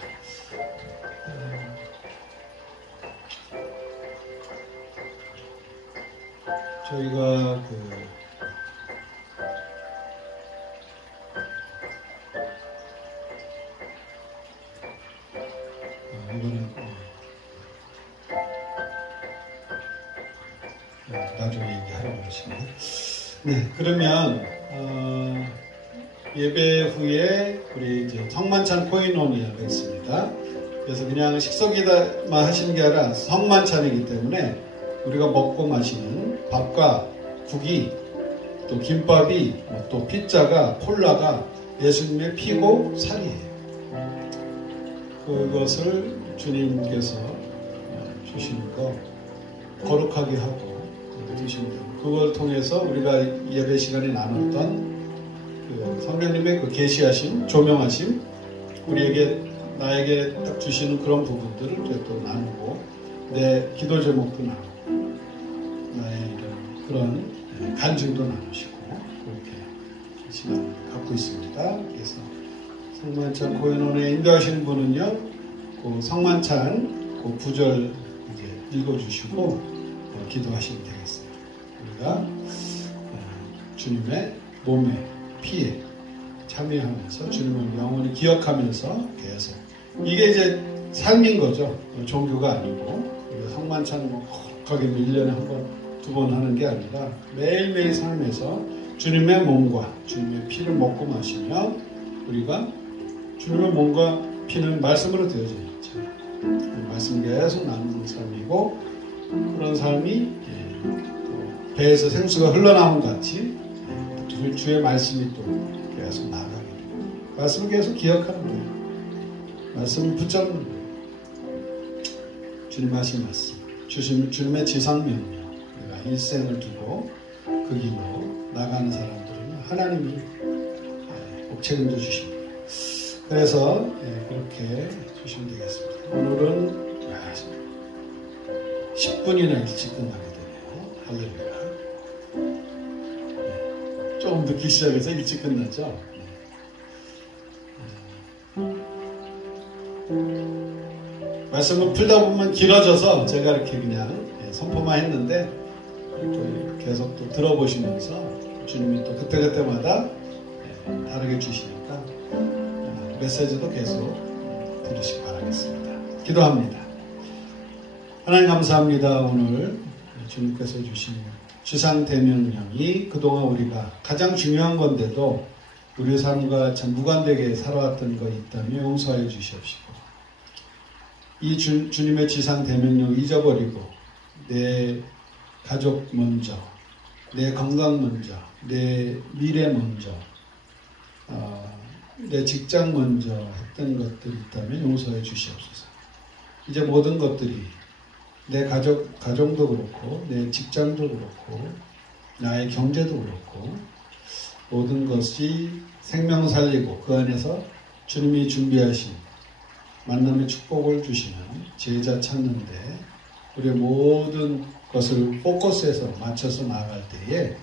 저희가 이거는 나중에 얘기하라고 하시네. 네, 그러면 예배 후에 우리 이제 성만찬 코인오니아가 있습니다. 그래서 그냥 식석이다만 하시는 게 아니라 성만찬이기 때문에 우리가 먹고 마시는 밥과 국이 또 김밥이 또 피자가 콜라가 예수님의 피고 살이에요. 그것을 주님께서 주시는 거 거룩하게 하고 드시면 돼요. 그걸 통해서 우리가 예배 시간에 나눴던 그 성령님의 그 계시하심, 조명하심, 나에게 딱 주시는 그런 부분들을 또 나누고 내 기도 제목도 나누고 나의 이런 그런 간증도 나누시고 그렇게 시간을 갖고 있습니다. 그래서 성만찬 고인원에 인도하시는 분은요, 그 성만찬 그 구절 이제 읽어주시고 기도하시면 되겠습니다. 우리가 주님의 몸에 피에 참여하면서 주님을 영원히 기억하면서 계속 이게 이제 삶인 거죠. 종교가 아니고 우리가 성만찬 거기 1년에 한 번, 2번 하는 게 아니라 매일매일 삶에서 주님의 몸과 주님의 피를 먹고 마시며 우리가 주님의 몸과 피는 말씀으로 되어져 있죠. 말씀 계속 나누는 삶이고 그런 삶이 배에서 생수가 흘러나온 같이 주의 말씀이 또 계속 나가게 돼요. 말씀을 계속 기억하는 거예요. 말씀을 붙잡는 거예요. 주님 하신 말씀, 주님의 지상명령, 내가 일생을 두고 그 길로 나가는 사람들은 하나님이 꼭 책임져 주십니다. 그래서 그렇게 주시면 되겠습니다. 오늘은 10분이나 일찍 끝나게 되네요. 할렐루야. 조금 늦기 시작해서 일찍 끝났죠. 말씀을 풀다 보면 길어져서 제가 이렇게 그냥 선포만 했는데 또 계속 또 들어보시면서 주님이 또 그때그때마다 다르게 주시니까 메시지도 계속 들으시기 바라겠습니다. 기도합니다. 하나님 감사합니다. 오늘 주님께서 주신 지상대명령이 그동안 우리가 가장 중요한 건데도 우리 삶과 참 무관되게 살아왔던 거 있다면 용서해 주시옵시고 이 주님의 지상대명령 잊어버리고 내 가족 먼저, 내 건강 먼저, 내 미래 먼저, 내 직장 먼저 했던 것들이 있다면 용서해 주시옵소서. 이제 모든 것들이 내 가정도 그렇고 내 직장도 그렇고 나의 경제도 그렇고 모든 것이 생명 살리고 그 안에서 주님이 준비하신 만남의 축복을 주시는 제자 찾는데 우리의 모든 것을 포커스해서 맞춰서 나아갈 때에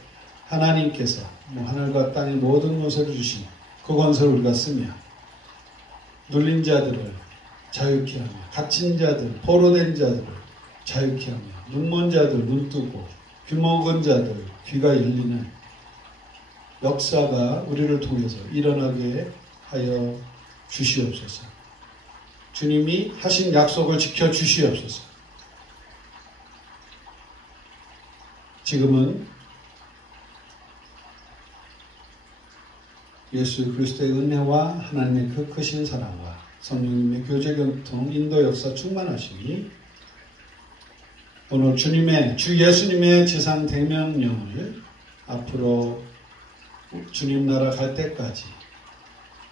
하나님께서 하늘과 땅의 모든 권세를 주신 그 권세를 우리가 쓰며 눌린 자들을 자유케 하며 갇힌 자들, 포로된 자들을 자유케 하며 눈먼 자들 눈 뜨고 귀 먹은 자들 귀가 열리는 역사가 우리를 통해서 일어나게 하여 주시옵소서. 주님이 하신 약속을 지켜 주시옵소서. 지금은 예수 그리스도의 은혜와 하나님의 그 크신 사랑과 성령님의 교제 교통 인도 역사 충만하시니 오늘 주 예수님의 지상 대명령을 앞으로 주님 나라 갈 때까지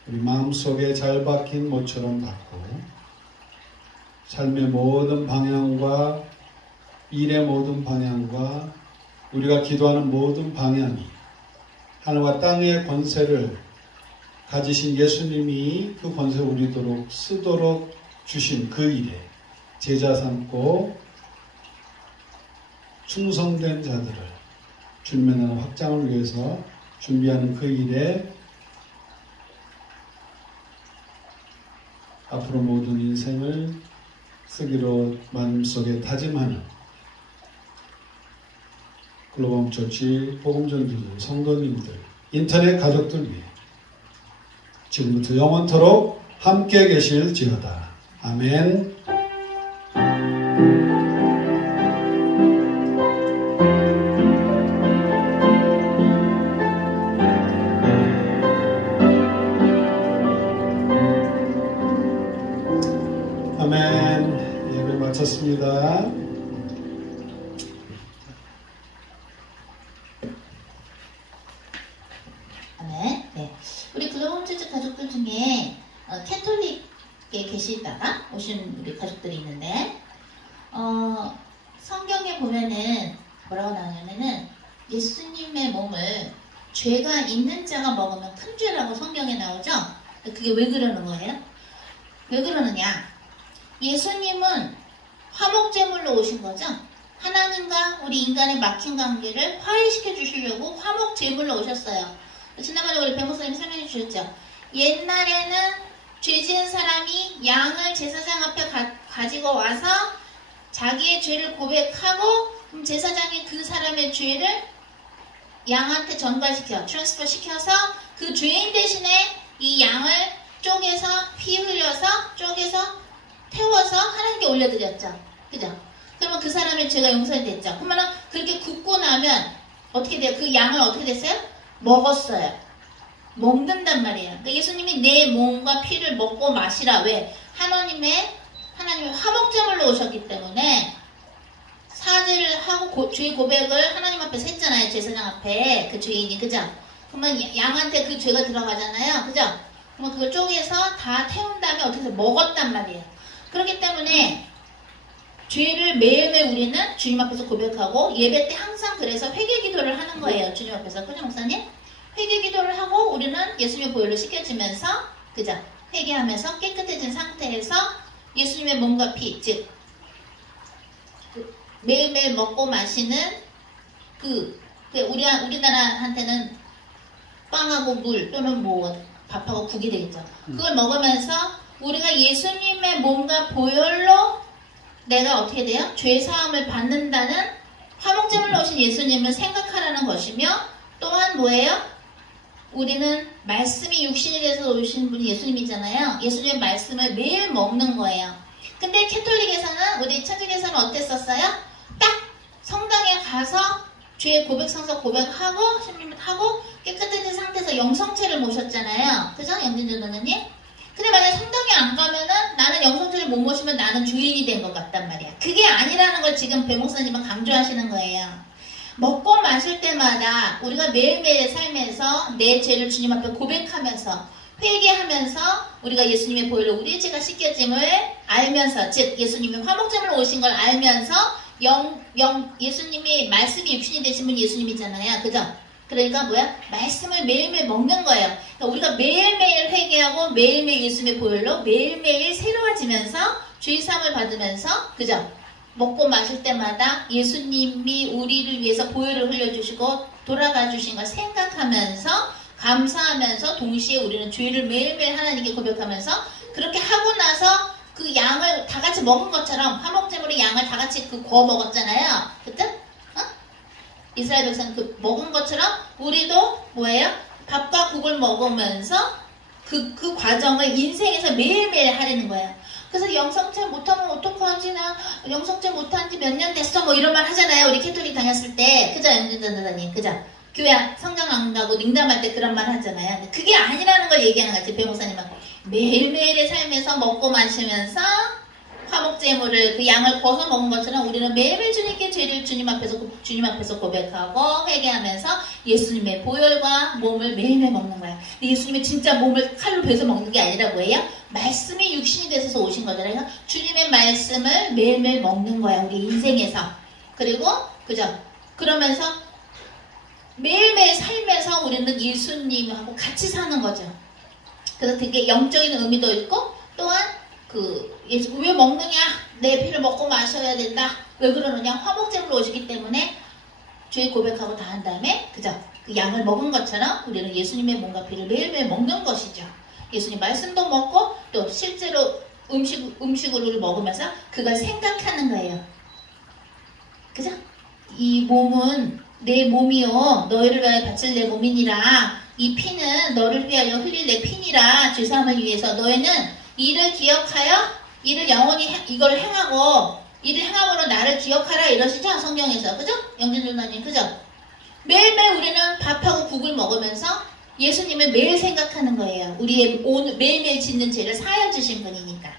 우리 마음속에 잘 박힌 못처럼 박고 삶의 모든 방향과 일의 모든 방향과 우리가 기도하는 모든 방향이 하늘과 땅의 권세를 가지신 예수님이 그 권세를 우리도록 쓰도록 주신 그 일에 제자 삼고 충성된 자들을 주님의 나라 확장을 위해서 준비하는 그 일에 앞으로 모든 인생을 쓰기로 마음속에 다짐하는 글로벌 처치 복음전도들, 성도님들, 인터넷 가족들 위해 지금부터 영원토록 함께 계실지어다. 아멘. 아멘. 예배 마쳤습니다. 우리 글로벌 처치 가족들 중에 캐톨릭에 계시다가 오신 우리 뭐라고 나오냐면은 예수님의 몸을 죄가 있는 자가 먹으면 큰 죄라고 성경에 나오죠? 그게 왜 그러는 거예요? 왜 그러느냐? 예수님은 화목제물로 오신 거죠? 하나님과 우리 인간의 막힌 관계를 화해시켜 주시려고 화목제물로 오셨어요. 지난번에 우리 배목사님이 설명해 주셨죠? 옛날에는 죄 지은 사람이 양을 제사장 앞에 가지고 와서 자기의 죄를 고백하고 그럼 제사장이 그 사람의 죄를 양한테 전가시켜, 트랜스퍼 시켜서 그 죄인 대신에 이 양을 쪼개서 피 흘려서 쪼개서 태워서 하나님께 올려드렸죠. 그죠? 그러면 그 사람의 죄가 용서가 됐죠. 그러면 그렇게 굽고 나면 어떻게 돼요? 그 양을 어떻게 됐어요? 먹었어요. 먹는단 말이에요. 그러니까 예수님이 내 몸과 피를 먹고 마시라. 왜? 하나님의 화목제물로 오셨기 때문에 사죄를 하고 죄 고백을 하나님 앞에서 했잖아요. 제사장 앞에 그 죄인이. 그죠? 그러면 양한테 그 죄가 들어가잖아요. 그죠? 그러면 그걸 쪼개서 다 태운 다음에 어떻게 해서 먹었단 말이에요. 그렇기 때문에 죄를 매일매일 우리는 주님 앞에서 고백하고 예배 때 항상 그래서 회개 기도를 하는 거예요. 주님 앞에서. 그죠, 목사님? 회개 기도를 하고 우리는 예수님의 보혈로 씻겨지면서, 그죠? 회개하면서 깨끗해진 상태에서 예수님의 몸과 피, 즉 매일매일 먹고 마시는 우리나라한테는 빵하고 물 또는 뭐 밥하고 국이 되겠죠. 그걸 먹으면서 우리가 예수님의 몸과 보혈로 내가 어떻게 돼요? 죄 사함을 받는다는 화목제물로 오신 예수님을 생각하라는 것이며, 또한 뭐예요? 우리는 말씀이 육신이 돼서 오신 분이 예수님이잖아요. 예수님의 말씀을 매일 먹는 거예요. 근데 캐톨릭에서는, 우리 천주교에서는 어땠었어요? 딱 성당에 가서 죄 고백성서 고백하고 신문하고 깨끗해진 상태에서 영성체를 모셨잖아요. 그죠? 영진전 도사님? 근데 만약에 성당에 안 가면은 나는 영성체를 못 모시면 나는 주인이 된 것 같단 말이야. 그게 아니라는 걸 지금 배 목사님은 강조하시는 거예요. 먹고 마실 때마다 우리가 매일매일의 삶에서 내 죄를 주님 앞에 고백하면서 회개하면서 우리가 예수님의 보혈로 우리의 죄가 씻겨짐을 알면서, 즉 예수님이 화목제물로 오신 걸 알면서 예수님이 말씀이 육신이 되신 분이 예수님이잖아요. 그죠? 그러니까 뭐야? 말씀을 매일매일 먹는 거예요. 그러니까 우리가 매일매일 회개하고 매일매일 예수님의 보혈로 매일매일 새로워지면서 죄사함을 받으면서, 그죠? 먹고 마실 때마다 예수님이 우리를 위해서 보혈을 흘려주시고 돌아가 주신 걸 생각하면서 감사하면서 동시에 우리는 죄를 매일매일 하나님께 고백하면서 그렇게 하고 나서 그 양을 다 같이 먹은 것처럼 화목제물의 양을 다 같이 구워 먹었잖아요. 그때? 이스라엘 백성은 그 먹은 것처럼 우리도 뭐예요? 밥과 국을 먹으면서 그 과정을 인생에서 매일매일 하려는 거예요. 그래서 영성체 못하면 어떡하지? 나 영성체 못한 지 몇 년 됐어? 뭐 이런 말 하잖아요. 우리 캐톨릭 다녔을 때. 그죠? 영진전 도사님. 그죠? 교회 성당 안 가고 닝담할 때 그런 말 하잖아요. 근데 그게 아니라는 걸 얘기하는 거지. 배 목사님은 매일매일의 삶에서 먹고 마시면서 화목제물을 그 양을 벗어 먹은 것처럼 우리는 매일매일 주님께 죄를 주님 앞에서 고백하고 회개하면서 예수님의 보혈과 몸을 매일매일 먹는 거야. 근데 예수님의 진짜 몸을 칼로 베서 먹는 게 아니라 뭐예요? 말씀이 육신이 되셔서 오신 거잖아요. 주님의 말씀을 매일매일 먹는 거야, 우리 인생에서. 그리고 그죠? 그러면서 매일매일 삶에서 우리는 예수님하고 같이 사는 거죠. 그래서 되게 영적인 의미도 있고, 또한 왜 먹느냐? 내 피를 먹고 마셔야 된다. 왜 그러느냐? 화목제물로 오시기 때문에 죄 고백하고 다 한 다음에, 그죠? 그 양을 먹은 것처럼 우리는 예수님의 몸과 피를 매일매일 먹는 것이죠. 예수님 말씀도 먹고, 또 실제로 음식으로 먹으면서 그걸 생각하는 거예요. 그죠? 이 몸은 내 몸이요. 너희를 위하여 바칠 내 몸이니라. 이 피는 너를 위하여 흘릴 내 피니라. 죄사함을 위해서 너희는 이를 기억하여 이를 영원히 이걸 행하고 이를 행함으로 나를 기억하라 이러시죠? 성경에서. 그죠? 영진조사님. 그죠? 매일매일 우리는 밥하고 국을 먹으면서 예수님을 매일 생각하는 거예요. 우리의 매일매일 짓는 죄를 사하여 주신 분이니까.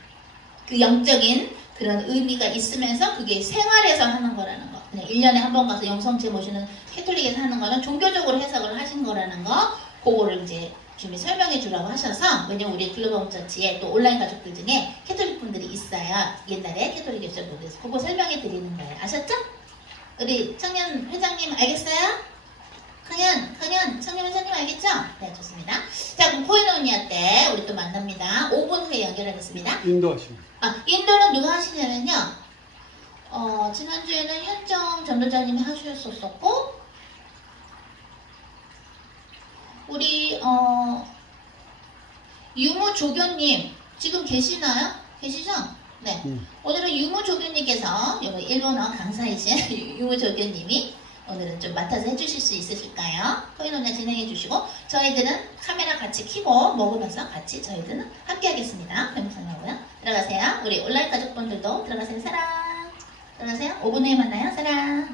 그 영적인 그런 의미가 있으면서 그게 생활에서 하는 거라는 거. 그냥 1년에 한 번 가서 영성체 모시는 캐톨릭에서 하는 거는 종교적으로 해석을 하신 거라는 거. 그거를 이제 주님이 설명해 주라고 하셔서, 왜냐면 우리 글로벌 홈처치에 또 온라인 가족들 중에 캐톨릭 분들이 있어요. 옛날에 캐톨릭이었죠. 그래서 그거 설명해 드리는 거예요. 아셨죠? 우리 청년 회장님 알겠어요? 강연 청년 회장님 알겠죠? 네, 좋습니다. 자, 그럼 코에노니아 우리 또 만납니다. 5분 후에 연결하겠습니다. 인도하십니다. 인도는 누가 하시냐면요. 지난주에는 현정 전도자님이 하셨었고, 우리, 유무조교님, 지금 계시나요? 계시죠? 네. 오늘은 유무조교님께서, 일본어 강사이신 유무조교님이 오늘은 좀 맡아서 해주실 수 있으실까요? 코인오냐 진행해 주시고, 저희들은 카메라 같이 켜고 먹으면서 같이 저희들은 함께 하겠습니다. 배무상하고요. 들어가세요. 우리 온라인 가족분들도 들어가세요. 사랑. 들어가세요. 5분 후에 만나요. 사랑.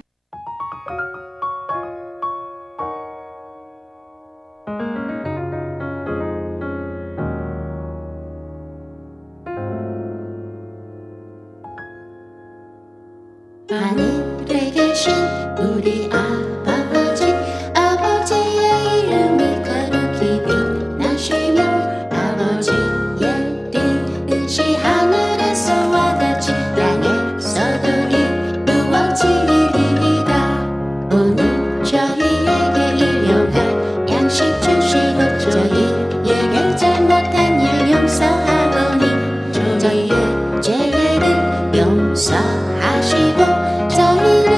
하늘에 계신 우리 아버지, 아버지의 이름이 거룩히 빛나시며 아버지의 뜻이 하늘에서와 같이 땅에서도 이루어지리이다. 오늘 저희에게 일용할 양식 주시고 저희에게 잘못한 일 용서하오니 저희의 죄를 용서하시고 저희를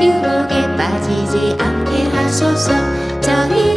유혹에 빠지지 않게 하소서. 저희